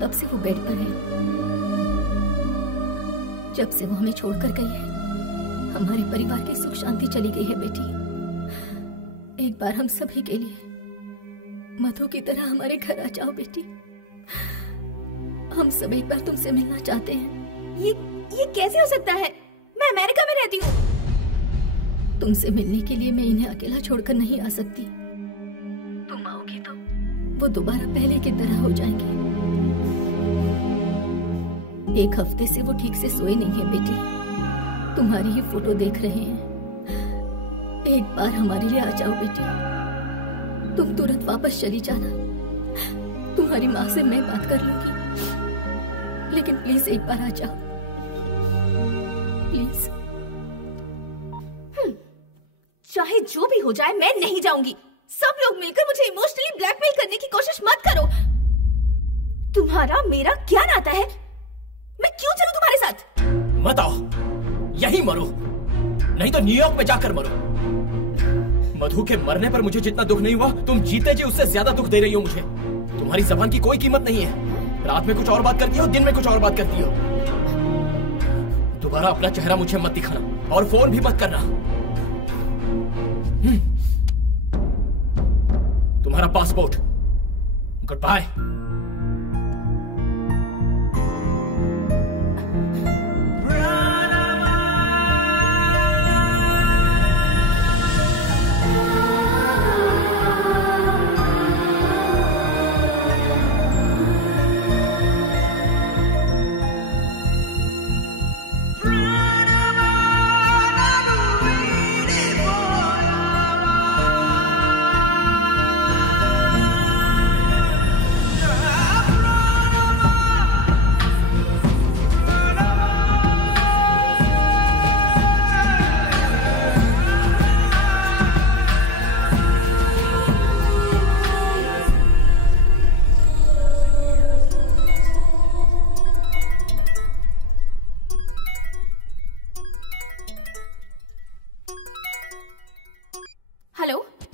तब से वो बेड पर है। जब से वो हमें छोड़कर गई है, हमारे परिवार की सुख शांति चली गई है बेटी। एक बार हम सभी के लिए मधु की तरह हमारे घर आ जाओ बेटी। हम सब एक बार तुमसे मिलना चाहते हैं। ये कैसे हो सकता है? मैं अमेरिका में रहती हूँ। तुमसे मिलने के लिए मैं इन्हें अकेला छोड़कर नहीं आ सकती। तुम आओगी तो वो दोबारा पहले की तरह हो जाएंगे। एक हफ्ते से वो ठीक से सोए नहीं है बेटी। तुम्हारी ही फोटो देख रहे हैं। एक बार हमारे लिए आ जाओ बेटी। तुम तुरंत वापस चली जाना। तुम्हारी माँ से मैं बात कर लूंगी, लेकिन प्लीज एक बार आ जाओ, प्लीज। चाहे जो भी हो जाए मैं नहीं जाऊंगी। सब लोग मिलकर मुझे इमोशनली ब्लैकमेल करने की कोशिश मत करो। तुम्हारा मेरा क्या नाता है? मैं क्यों चलूं तुम्हारे साथ? मत आओ, यहीं मरो, नहीं तो न्यूयॉर्क में जाकर मरो। मधु के मरने पर मुझे जितना दुख नहीं हुआ, तुम जीते जी उससे ज्यादा दुख दे रही हो मुझे। तुम्हारी जबान की कोई कीमत नहीं है। रात में कुछ और बात करती हो, दिन में कुछ और बात करती हो। दोबारा अपना चेहरा मुझे मत दिखाना और फोन भी मत करना। तुम्हारा पासपोर्ट, गुड बाय।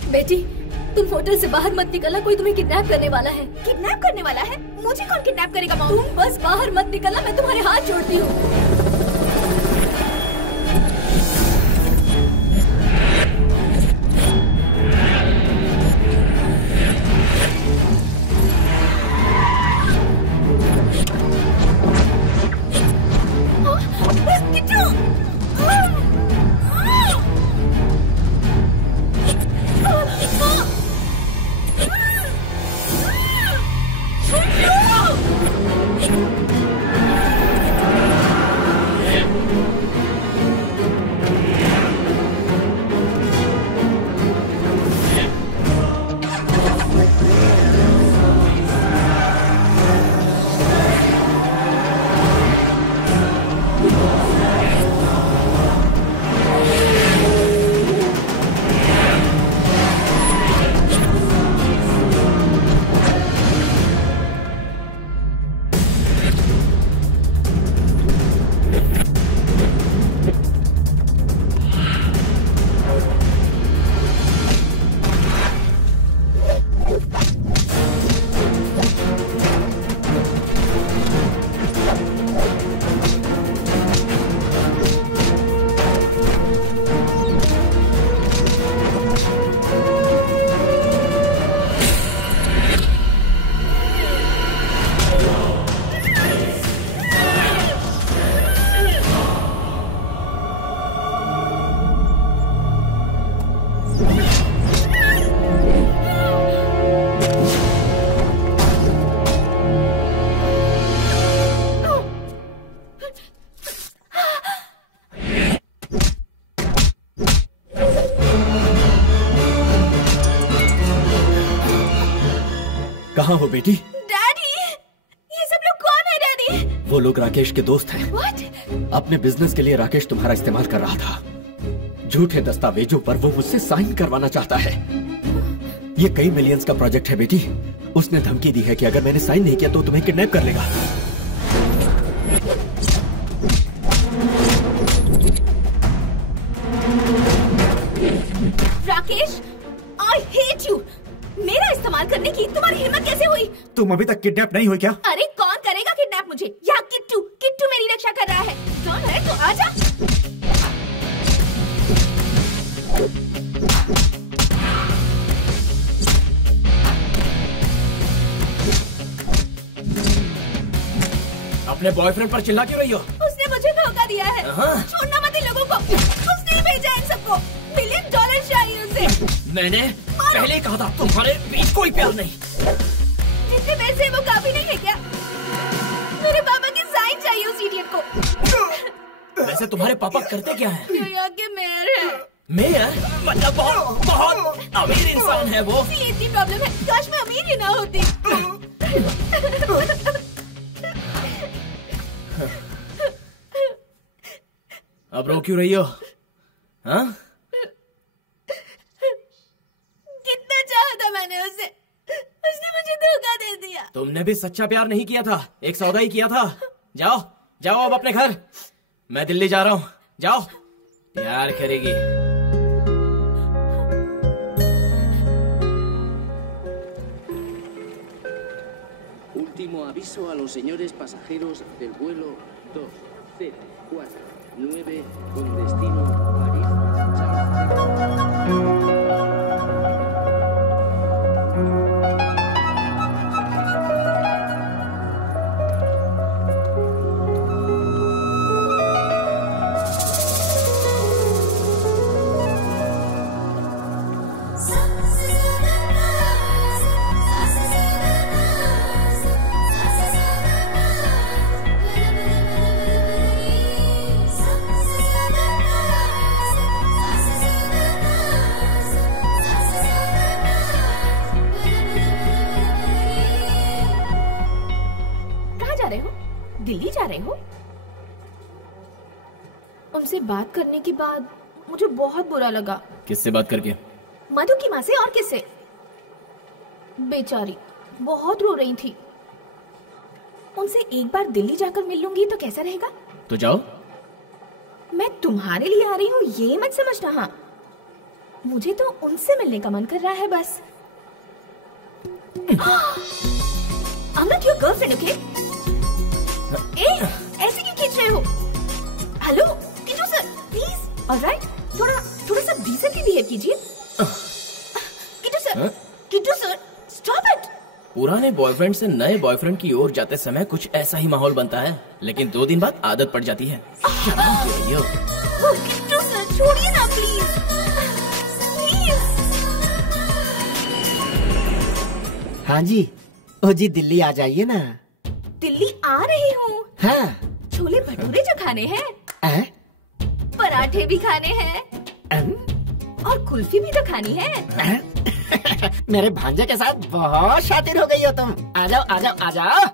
बेटी, तुम होटल से बाहर मत निकलना, कोई तुम्हें किडनैप करने वाला है। किडनैप करने वाला है? मुझे कौन किडनैप करेगा मॉम? तुम बस बाहर मत निकलना, मैं तुम्हारे हाथ जोड़ती हूँ। कहाँ हो बेटी? डैडी, ये सब लोग कौन है डैडी? वो लोग राकेश के दोस्त हैं। What? अपने बिजनेस के लिए राकेश तुम्हारा इस्तेमाल कर रहा था। झूठे दस्तावेजों पर वो मुझसे साइन करवाना चाहता है। ये कई मिलियंस का प्रोजेक्ट है बेटी। उसने धमकी दी है कि अगर मैंने साइन नहीं किया तो तुम्हें किडनैप कर लेगा। Rakesh, I hate you। मेरा इस्तेमाल करने की तुम्हारी हिम्मत कैसे हुई? तुम अभी तक किडनैप नहीं हुई क्या? अरे कौन करेगा किडनैप मुझे? यहाँ किट्टू मेरी रक्षा कर रहा है। कौन है तो आजा। अपने बॉयफ्रेंड पर चिल्ला क्यों रही हो? उसने मुझे धोखा दिया है। हाँ? छोड़ना मत इन लोगों को। उसने ही भेजा इन सबको। $1 मिलियन चाहिए उसे। मैंने पहले कहा था तुम्हारे बीच कोई प्यार नहीं। जितने पैसे वो काफी नहीं है क्या? मेरे पापा की साइन चाहिए उस इडियट को। वैसे तुम्हारे पापा करते क्या है? न्यूयॉर्क के मेयर है। मेयर? मतलब बहुत अमीर इंसान है वो। इतनी प्रॉब्लम है, काश मैं अमीर ही ना होती। अब रो क्यों रही हो? हाँ? कितना चाहा था मैंने उसे, उसने मुझे धोखा दे दिया। तुमने भी सच्चा प्यार नहीं किया था, एक सौदा ही किया था। जाओ जाओ अब अपने घर, मैं दिल्ली जा रहा हूँ। जाओ, प्यार करेगी। Último aviso a los señores pasajeros del vuelo 2049 con destino París. Delhi जा रहे हो? उनसे बात करने के बाद मुझे बहुत बुरा लगा। किससे बात करके? मधु की माँ से। और किससे? बेचारी बहुत रो रही थी। उनसे एक बार दिल्ली जाकर मिल लूंगी तो कैसा रहेगा? तो जाओ। मैं तुम्हारे लिए आ रही हूँ ये मत समझना। हाँ, मुझे तो उनसे मिलने का मन कर रहा है बस। I'm not your girlfriend, okay? ऐसे क्यों खींच रहे हो? Hello Kittu sir, please. Alright, थोड़ा सा डिसेंटली बिहेव कीजिए। Kittu sir, stop it. पुराने बॉयफ्रेंड से नए बॉयफ्रेंड की ओर जाते समय कुछ ऐसा ही माहौल बनता है, लेकिन 2 दिन बाद आदत पड़ जाती है। किट्टू सर, छोड़िए ना प्लीज। हाँ जी, ओ जी दिल्ली आ जाइए ना। दिल्ली आ रही हूँ। हाँ। छोले भटूरे जो खाने हैं, पराठे भी खाने हैं, और कुल्फी भी तो खानी है। मेरे भांजे के साथ बहुत शातिर हो गई हो तुम। आ जाओ आ जाओ आ जाओ।